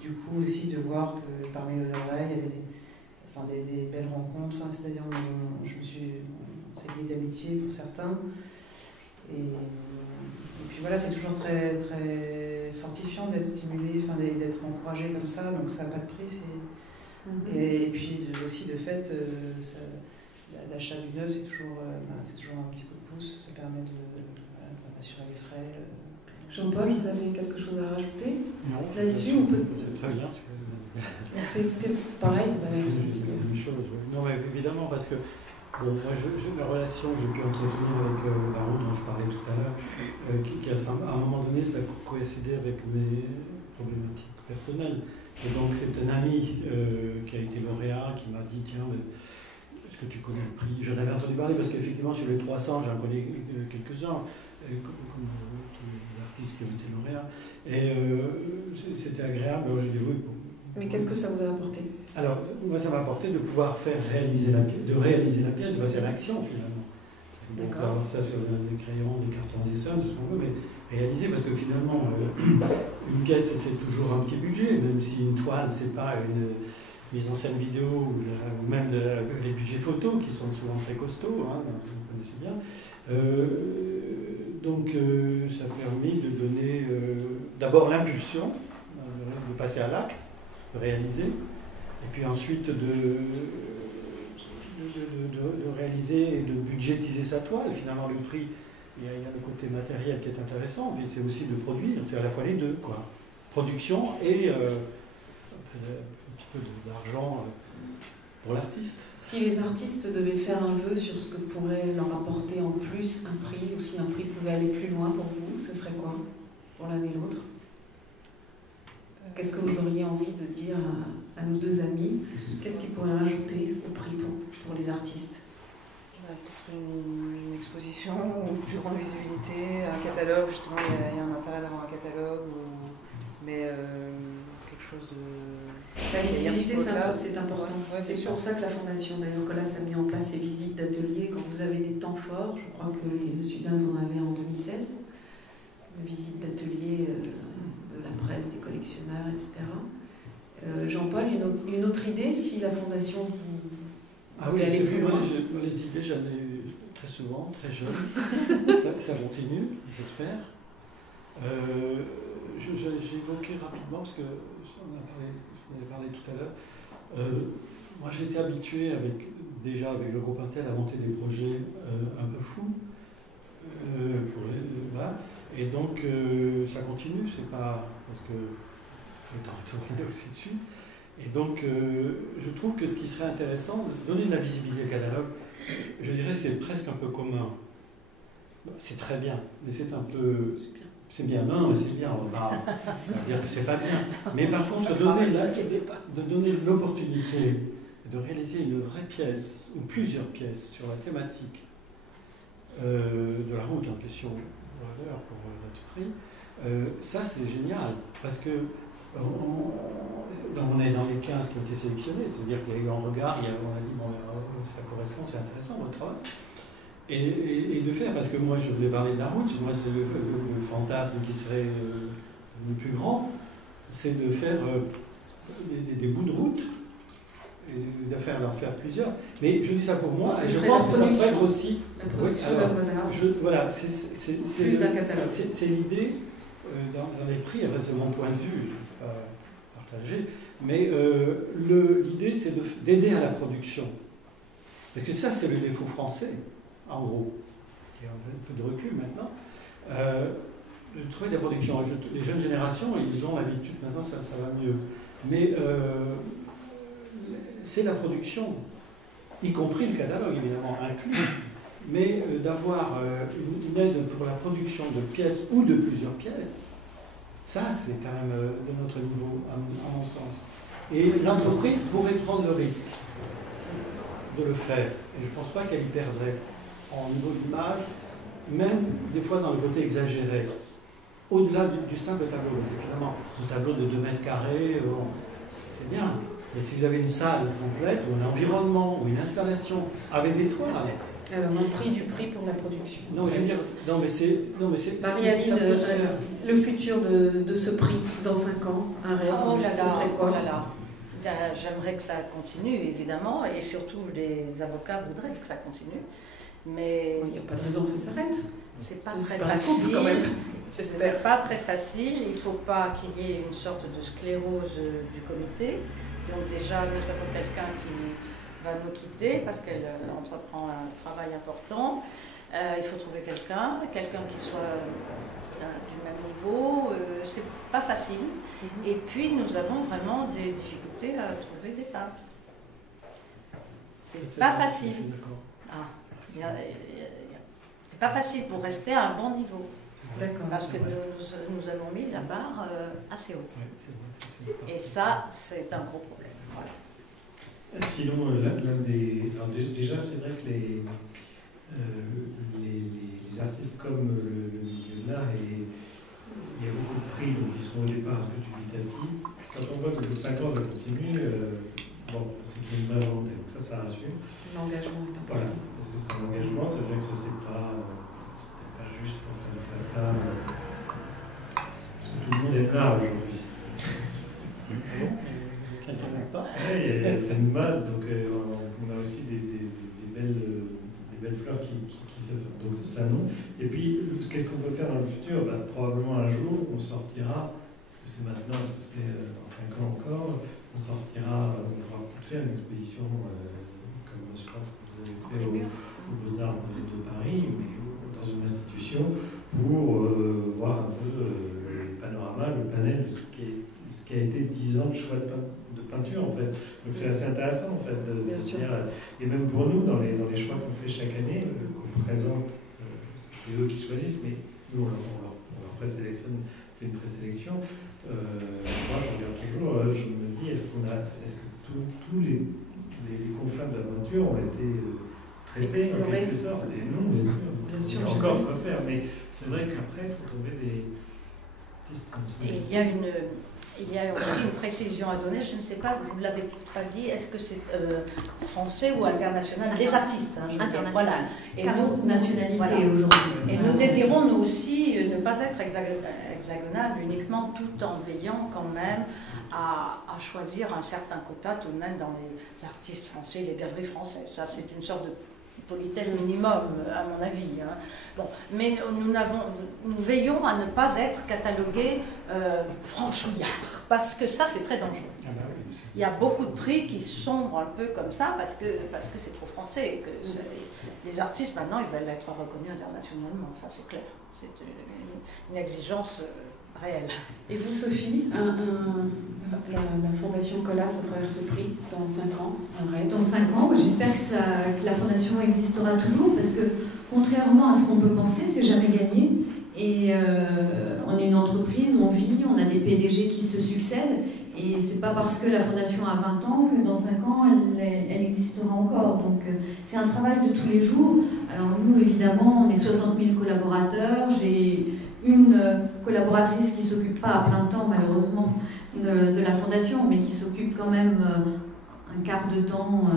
du coup aussi de voir que parmi les lauréats il y avait des belles rencontres, c'est-à-dire on s'est liés d'amitié pour certains et puis voilà, c'est toujours très, très fortifiant d'être stimulé, d'être encouragé comme ça, donc ça n'a pas de prix. Et puis aussi de fait, l'achat d'une œuvre, c'est toujours un petit coup de pouce, ça permet d'assurer les frais. Jean-Paul, vous avez quelque chose à rajouter là-dessus? Très bien. C'est pareil, vous avez ressenti la même chose. Oui. Non, mais évidemment, parce que bon, moi, la relation que j'ai pu entretenir avec Baron, dont je parlais tout à l'heure, qui à un moment donné, ça a coïncidé avec mes problématiques personnelles. Et donc, c'est un ami qui a été lauréat qui m'a dit tiens, est-ce que tu connais le prix? J'en avais entendu parler parce qu'effectivement, sur les 300, j'en connais quelques-uns, comme tous les artistes qui ont été lauréats. Et c'était agréable. J'ai dit oui. Mais qu'est-ce que ça vous a apporté? Alors, moi, ça m'a apporté de pouvoir réaliser la pièce, de passer à l'action finalement. On peut avoir ça sur des crayons, des cartons dessin, tout ce qu'on veut, mais réaliser, parce que finalement, une pièce, c'est toujours un petit budget, même si une toile, c'est pas une mise en scène vidéo, ou même les budgets photos, qui sont souvent très costauds, hein, vous connaissez bien. Donc, ça a permis de donner d'abord l'impulsion, de passer à l'acte, de réaliser, et puis ensuite de réaliser et de budgétiser sa toile. Finalement, le prix, il y a le côté matériel qui est intéressant, puis c'est aussi de produire, c'est à la fois les deux, quoi. Production et un petit peu d'argent pour l'artiste. Si les artistes devaient faire un vœu sur ce que pourrait leur apporter en plus un prix, ou si un prix pouvait aller plus loin pour vous, ce serait quoi pour l'un et l'autre? Qu'est-ce que vous auriez envie de dire à nos deux amis? Qu'est-ce qu'ils pourraient rajouter au prix pour les artistes? Peut-être une exposition, une plus grande visibilité, un catalogue, justement, il y a un intérêt d'avoir un catalogue, mais quelque chose de... La visibilité, c'est important. Ouais, c'est pour ça que la Fondation d'ailleurs Colas a mis en place ces visites d'ateliers quand vous avez des temps forts. Je crois que Suzanne, vous en avez en 2016, une visite d'ateliers de la presse, des collectionneurs, etc. Jean-Paul, une autre idée, si la Fondation oui, aller plus loin. Les idées, j'en ai eu très souvent, très jeune. ça continue, j'espère. J'ai évoqué rapidement, parce que on avait parlé tout à l'heure. Moi, j'étais habitué déjà avec le groupe Intel à monter des projets un peu fous. Voilà. Et donc, ça continue, c'est pas parce que le temps est tourné aussi dessus. Et donc, je trouve que ce qui serait intéressant, donner de la visibilité au catalogue, je dirais c'est presque un peu commun. C'est très bien, mais c'est un peu... C'est bien, non, mais c'est bien, on va dire que c'est pas bien. Mais par contre, de donner l'opportunité de réaliser une vraie pièce, ou plusieurs pièces, sur la thématique de la route en question, pour notre prix, ça c'est génial, parce que on est dans les 15 qui ont été sélectionnés, c'est-à-dire qu'il y a eu un regard, on a dit, bon, ça correspond, c'est intéressant votre travail. Et de faire, parce que moi je vous ai parlé de la route, moi c'est le fantasme qui serait le plus grand, c'est de faire des bouts de route, et d'en faire plusieurs. Mais je dis ça pour moi, et je pense que ça peut être aussi... Voilà, c'est l'idée, dans les prix, c'est mon point de vue, je ne vais pas partager, mais l'idée c'est d'aider à la production. Parce que ça c'est le défaut français. En gros, qui a un peu de recul maintenant, de trouver des productions. Les jeunes générations, ils ont l'habitude, maintenant ça va mieux. Mais c'est la production, y compris le catalogue évidemment inclus, mais d'avoir une aide pour la production de pièces ou de plusieurs pièces, ça c'est quand même de notre niveau, à mon sens. Et l'entreprise pourrait prendre le risque de le faire. Et je ne pense pas qu'elle y perdrait. En niveau d'image, même des fois dans le côté exagéré, au-delà du simple tableau. Parce que finalement, un tableau de 2 mètres carrés, c'est bien. Mais si vous avez une salle complète, ou un environnement, ou une installation avec des toiles. Alors, mon prix du prix pour la production. Non, je veux dire, non, mais c'est. Marie-Aline, le futur de ce prix dans 5 ans, un rêve, ce serait quoi? J'aimerais que ça continue, évidemment, et surtout les avocats voudraient que ça continue. Mais il n'y a pas de raison que ça s'arrête. C'est pas très facile. Quand même. C'est pas très facile. Il ne faut pas qu'il y ait une sorte de sclérose du comité. Donc déjà, nous avons quelqu'un qui va nous quitter parce qu'elle entreprend un travail important. Il faut trouver quelqu'un qui soit du même niveau. C'est pas facile. Et puis nous avons vraiment des difficultés à trouver des peintres. C'est pas facile. C'est pas facile pour rester à un bon niveau. Parce que nous avons mis la barre assez haut. Et ça, c'est un gros problème. Voilà. Sinon, alors déjà, c'est vrai que les artistes comme le milieu de l'art, il y a beaucoup de prix, donc ils sont au départ un peu dubitatifs. Quand on voit que de 5 ans, ça continue, bon, c'est une vraie volonté. Donc ça rassure. L'engagement. Voilà, parce que c'est un engagement, ça veut dire que ça c'est pas juste pour faire le flafla. Parce que tout le monde est là aujourd'hui. C'est une mode, donc on a aussi des belles fleurs qui se font. Donc ça non. Et puis, qu'est-ce qu'on peut faire dans le futur? Probablement un jour, on sortira, est-ce que c'est maintenant, est-ce que c'est dans 5 ans encore, on sortira, on pourra faire une exposition, comme je pense que vous avez fait aux Beaux-Arts de Paris, mais dans une institution, pour voir un peu le panorama, le panel de ce qui a été 10 ans de choix de peinture en fait. Donc c'est assez intéressant en fait de dire, et même pour nous dans les choix qu'on fait chaque année, qu'on présente, c'est eux qui choisissent, mais nous on leur présélectionne, fait une présélection. Moi je regarde toujours, je me dis est-ce que tous les confins de la peinture ont été traités en quelque sorte? Et non, bien sûr. Il y a encore quoi faire, mais c'est vrai qu'après il faut trouver des distances. Il y a aussi une précision à donner, je ne sais pas, vous ne l'avez pas dit, est-ce que c'est français ou international? Les artistes, hein, international. Voilà. Et nous, nationalité aujourd'hui. Et nous désirons, nous aussi, ne pas être hexagonal uniquement, tout en veillant quand même à choisir un certain quota tout de même dans les artistes français, les galeries françaises. Ça, c'est une sorte de politesse minimum, à mon avis. Hein. Bon, mais nous veillons à ne pas être catalogués franchouillards, parce que ça, c'est très dangereux. Ah bah oui. il y a beaucoup de prix qui sombrent un peu comme ça parce que c'est trop français. Les artistes, maintenant, ils veulent être reconnus internationalement, ça c'est clair. C'est une exigence réelle. Et vous, Sophie, la Fondation Colas à travers ce prix, dans 5 ans, un rêve? Dans 5 ans, j'espère que la Fondation existera toujours, parce que contrairement à ce qu'on peut penser, c'est jamais gagné. Et on est une entreprise, on vit, on a des PDG qui se succèdent, et c'est pas parce que la Fondation a 20 ans que dans 5 ans, elle existera encore. Donc c'est un travail de tous les jours. Alors nous, évidemment, on est 60 000 collaborateurs, j'ai une collaboratrice qui ne s'occupe pas à plein temps, malheureusement, de la Fondation, mais qui s'occupe quand même un quart de temps.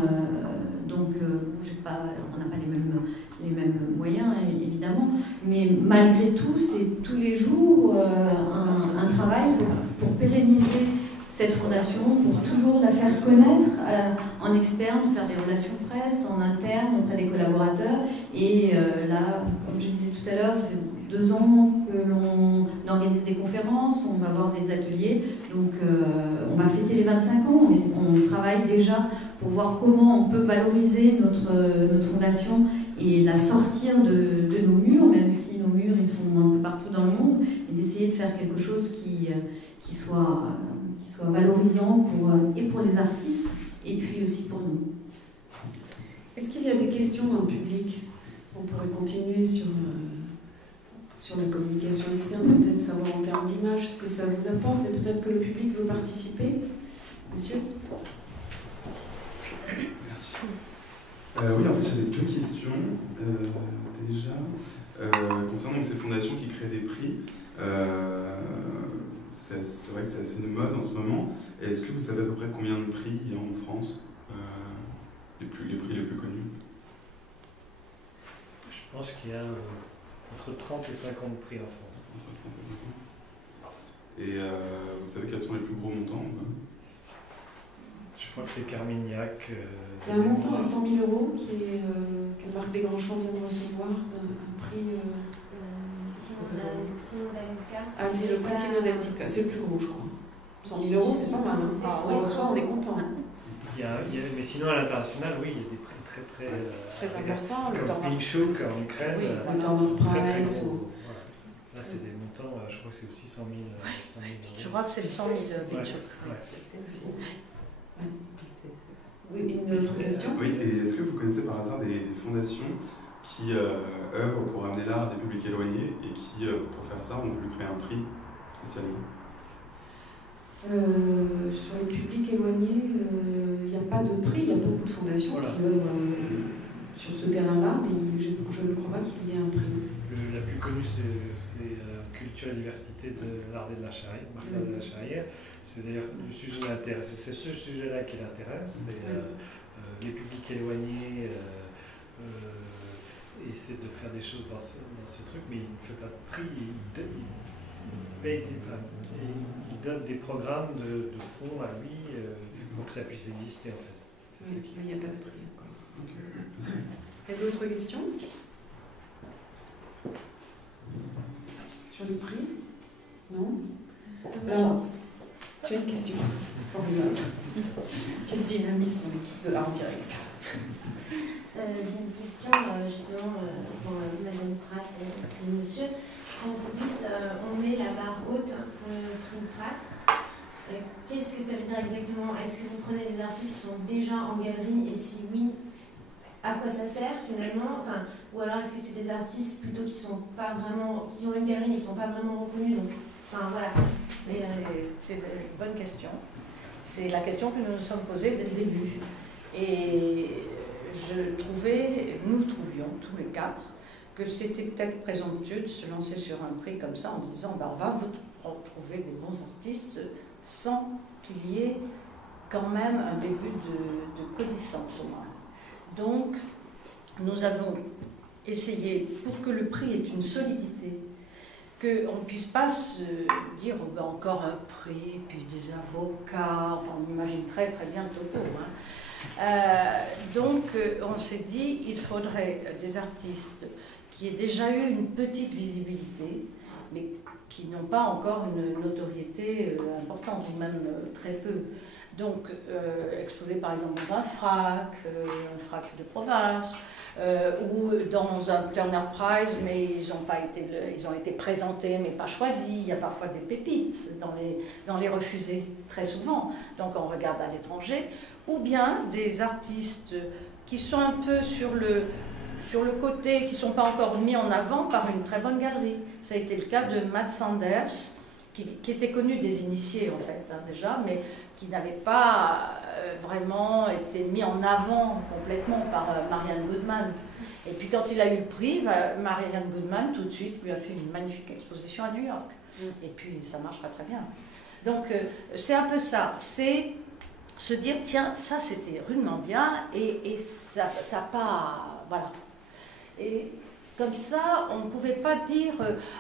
Donc, on n'a pas les mêmes moyens, évidemment. Mais malgré tout, c'est tous les jours un travail pour pérenniser cette fondation, pour toujours la faire connaître en externe, faire des relations presse, en interne, auprès des collaborateurs. Et là, comme je disais tout à l'heure, ça fait 2 ans que l'on organise des conférences, on va avoir des ateliers, donc on va fêter les 25 ans, on travaille déjà pour voir comment on peut valoriser notre fondation et la sortir de nos murs, même si nos murs ils sont un peu partout dans le monde, et d'essayer de faire quelque chose qui soit valorisant et pour les artistes et puis aussi pour nous. Est-ce qu'il y a des questions dans le public? On pourrait continuer sur la communication externe, peut-être savoir en termes d'image ce que ça vous apporte, mais peut-être que le public veut participer. Monsieur? Merci. Oui, en fait, j'avais 2 questions. Déjà, concernant ces fondations qui créent des prix, c'est vrai que c'est assez une mode en ce moment. Est-ce que vous savez à peu près combien de prix il y a en France, les prix les plus connus? Je pense qu'il y a entre 30 et 50 prix en France. Entre 30 et 50. Et vous savez quels sont les plus gros montants? Je crois que c'est Carmignac. Il y a un montant à 100 000 € que Marc Desgrands-Champs vient de recevoir, d'un prix... Ah, c'est le prix Simone Deltica, c'est le plus gros, je crois. 100 000 €, c'est pas mal. On reçoit, on est content. Mais sinon, à l'international, oui, il y a des prix très importants. Comme Pinchuk en Ukraine. Oui, le Turner Prize. Voilà. Là, c'est des montants, je crois que c'est aussi 100 000 €. Je crois que c'est le 100 000 Pinchuk. Oui, une autre question? Oui, et est-ce que vous connaissez par hasard des fondations qui œuvrent pour amener l'art à des publics éloignés et qui, pour faire ça, ont voulu créer un prix spécialement? Sur les publics éloignés, il n'y a pas de prix, il y a beaucoup de fondations qui œuvrent sur ce terrain-là, mais je ne crois pas qu'il y ait un prix. La plus connue, c'est Culture et Diversité de l'Ardé de la Charrière, Martin de la Charrière. C'est d'ailleurs le sujet qui l'intéresse, c'est ce sujet-là qui l'intéresse, c'est les publics éloignés, essaie de faire des choses dans ce truc, mais il ne fait pas de prix, il donne des programmes de fonds à lui pour que ça puisse exister en fait. Mais il n'y a pas de prix encore. Il y a d'autres questions sur les prix? Non? Alors, tu as une question? Formidable. Quel dynamisme dans l'équipe de l'art direct. J'ai une question justement pour Madame Pratt et monsieur. Quand vous dites on met la barre haute pour le prix Pratt, qu'est-ce que ça veut dire exactement? Est-ce que vous prenez des artistes qui sont déjà en galerie et si oui, à quoi ça sert finalement? Ou alors est-ce que c'est des artistes plutôt qui ont une galerie mais qui ne sont pas vraiment reconnus voilà. C'est une bonne question. C'est la question que nous nous sommes posée dès le début. Et nous trouvions tous les 4 que c'était peut-être présomptueux de se lancer sur un prix comme ça en disant on va vous trouver des bons artistes sans qu'il y ait quand même un début de connaissance au moins. Donc nous avons essayé, pour que le prix ait une solidité, qu'on ne puisse pas se dire encore un prix, puis des avocats, on imagine très très bien le topo. Donc on s'est dit il faudrait des artistes qui aient déjà eu une petite visibilité, mais qui n'ont pas encore une notoriété importante, ou même très peu. Donc, exposé par exemple dans un FRAC de province, ou dans un Turner Prize, mais ils ont été présentés mais pas choisis. Il y a parfois des pépites dans les refusés, très souvent. Donc on regarde à l'étranger. Ou bien des artistes qui sont un peu sur le côté, qui ne sont pas encore mis en avant par une très bonne galerie. Ça a été le cas de Matt Sanders, qui était connu des initiés en fait, déjà, mais qui n'avait pas vraiment été mis en avant complètement par Marianne Goodman. Et puis quand il a eu le prix, Marianne Goodman tout de suite lui a fait une magnifique exposition à New York. Et puis ça marche très très bien. Donc c'est un peu ça, c'est se dire tiens, ça c'était rudement bien et ça pas... Voilà. Et comme ça, on ne pouvait pas dire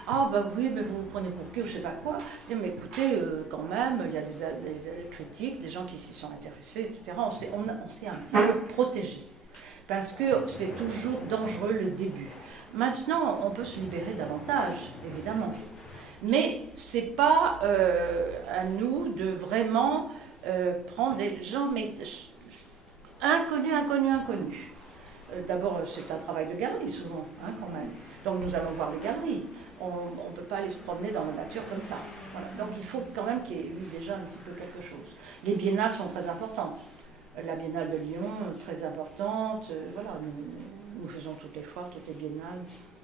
ah ben oui, mais vous vous prenez pour qui ou je ne sais pas quoi. Dire, mais écoutez, quand même, il y a des critiques, des gens qui s'y sont intéressés, etc. On s'est un petit peu protégé. Parce que c'est toujours dangereux le début. Maintenant, on peut se libérer davantage, évidemment. Mais ce n'est pas à nous de vraiment prendre des gens mais inconnus. D'abord, c'est un travail de galerie, souvent, quand même. Donc, nous allons voir les galeries. On ne peut pas aller se promener dans la nature comme ça. Voilà. Donc, il faut quand même qu'il y ait eu déjà un petit peu quelque chose. Les biennales sont très importantes. La Biennale de Lyon, très importante. Voilà, nous faisons toutes les foires, toutes les biennales,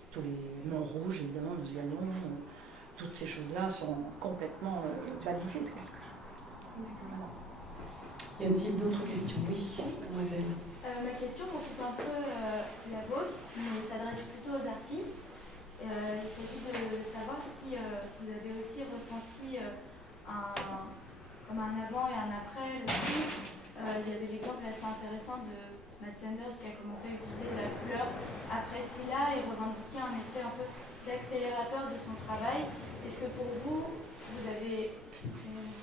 tous les Montrouge, évidemment, nous y allons. Toutes ces choses-là sont complètement balisées de quelque chose. Voilà. Y a-t-il d'autres questions? Oui, mademoiselle. Ma question occupe un peu la vôtre, mais s'adresse plutôt aux artistes. Il s'agit de savoir si vous avez aussi ressenti comme un avant et un après le prix. Il y avait l'exemple assez intéressant de Matt Sanders qui a commencé à utiliser de la couleur après celui-là et revendiquer un effet un peu d'accélérateur de son travail. Est-ce que pour vous, vous avez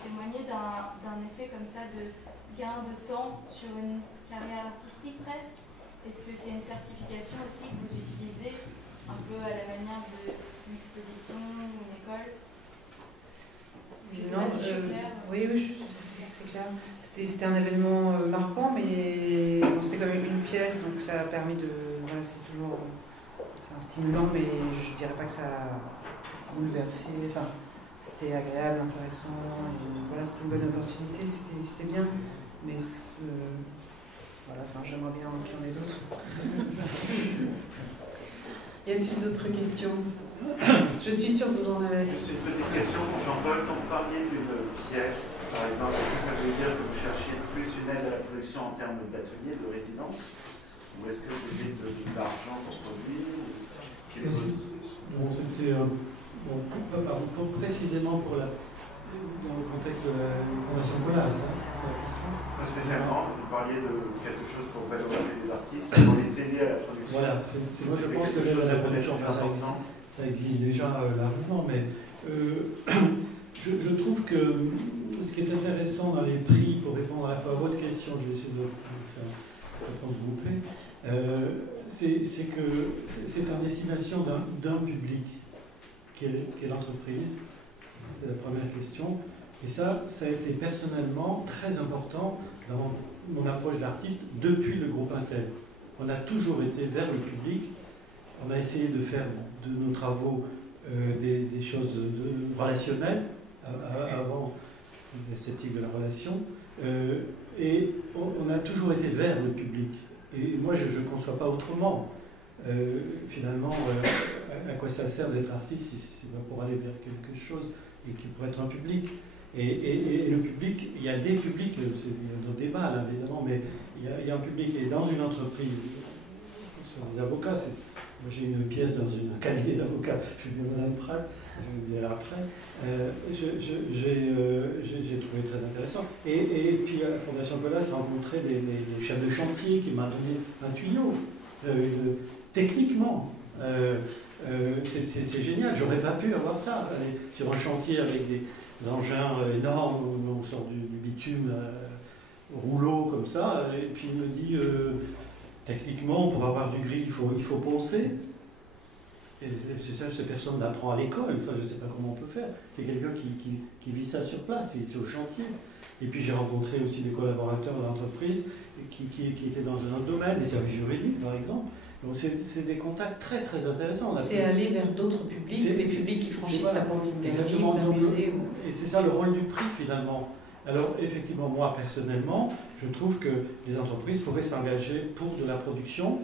témoigné d'un effet comme ça de gain de temps sur une carrière artistique presque? Est-ce que c'est une certification aussi que vous utilisez un peu à la manière d'une exposition ou une école? Non, oui, c'est clair. C'était un événement marquant, mais bon, c'était quand même une pièce, donc ça a permis de... Voilà, c'est un stimulant, mais je dirais pas que ça a bouleversé. Enfin, c'était agréable, intéressant, et voilà, c'était une bonne opportunité, c'était bien. Mais voilà, enfin, j'aimerais bien qu'il y en ait d'autres. Y a-t-il d'autres questions? Je suis sûre que vous en avez. Juste une petite question pour Jean-Paul. Quand vous parliez d'une pièce, par exemple, est-ce que ça veut dire que vous cherchiez plus une aide à la production en termes d'atelier, de résidence? Ou est-ce que c'était de l'argent pour produire? Non, c'était précisément dans le contexte de la Fondation Colas. Pas spécialement, vous parliez de quelque chose pour valoriser les artistes, pour les aider à la production. Voilà, moi je pense que la production, ça existe déjà largement, mais je trouve que ce qui est intéressant dans les prix, pour répondre à la fois à votre question, je vais essayer de faire une réponse groupée, c'est que c'est en destination d'un public qui est l'entreprise. C'est la première question. Et ça a été personnellement très important dans mon approche d'artiste depuis le groupe Intel. On a toujours été vers le public. On a essayé de faire de nos travaux des choses relationnelles avant l'esthétique de la relation. Et on a toujours été vers le public. Et moi, je ne conçois pas autrement. Finalement, à quoi ça sert d'être artiste si c'est pas pour aller vers quelque chose et qui pourrait être un public. Et le public, il y a des publics, il y a d'autres débats là, évidemment, mais il y a un public qui est dans une entreprise, ce sont des avocats. Moi j'ai une pièce dans un cabinet d'avocats, je vais Madame Pratt, je vous dirai après. J'ai trouvé très intéressant. Et puis à la Fondation Colas, j'ai rencontré des chefs de chantier qui m'ont donné un tuyau. Techniquement, c'est génial, j'aurais pas pu avoir ça, aller sur un chantier avec des engins énormes où on sort du bitume rouleau comme ça, et puis il me dit techniquement pour avoir du gris il faut poncer. Et c'est personne n'apprend à l'école, enfin je ne sais pas comment on peut faire. C'est quelqu'un qui vit ça sur place, il est sur le chantier. Et puis j'ai rencontré aussi des collaborateurs d'entreprises qui étaient dans un autre domaine, des services juridiques par exemple. Donc c'est des contacts très très intéressants. C'est aller vers d'autres publics, les publics qui franchissent la porte d'une galerie ou d'un musée. Et c'est ça le rôle du prix finalement. Alors effectivement, moi personnellement, je trouve que les entreprises pourraient s'engager pour de la production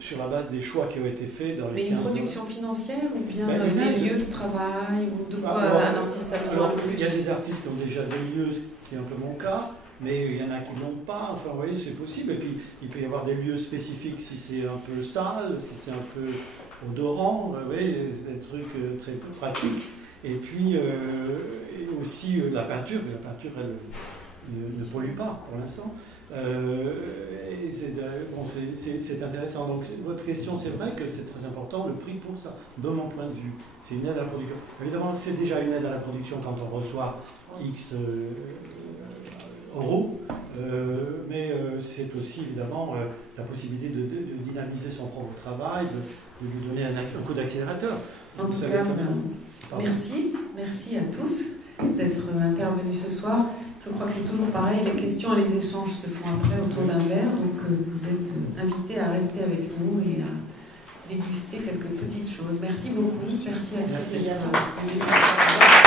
sur la base des choix qui ont été faits dans les 15 ans. Mais une production financière ou bien des lieux de travail ou de quoi un artiste a besoin de plus? Il y a des artistes qui ont déjà des lieux, qui est un peu mon cas, mais il y en a qui n'ont pas. Enfin, vous voyez, c'est possible. Et puis, il peut y avoir des lieux spécifiques si c'est un peu sale, si c'est un peu odorant, vous voyez, des trucs très pratiques. Et puis, et aussi la peinture. La peinture, elle ne pollue pas pour l'instant. C'est intéressant. Donc, votre question, c'est vrai que c'est très important, le prix pour ça, de mon point de vue. C'est une aide à la production. Évidemment, c'est déjà une aide à la production quand on reçoit X euros, mais c'est aussi évidemment la possibilité de dynamiser son propre travail, de lui donner un coup d'accélérateur. En tout cas, merci à tous d'être intervenus ce soir. Je crois que c'est toujours pareil, les questions et les échanges se font après autour d'un verre, donc vous êtes invités à rester avec nous et à déguster quelques petites choses. Merci beaucoup. Merci à tous.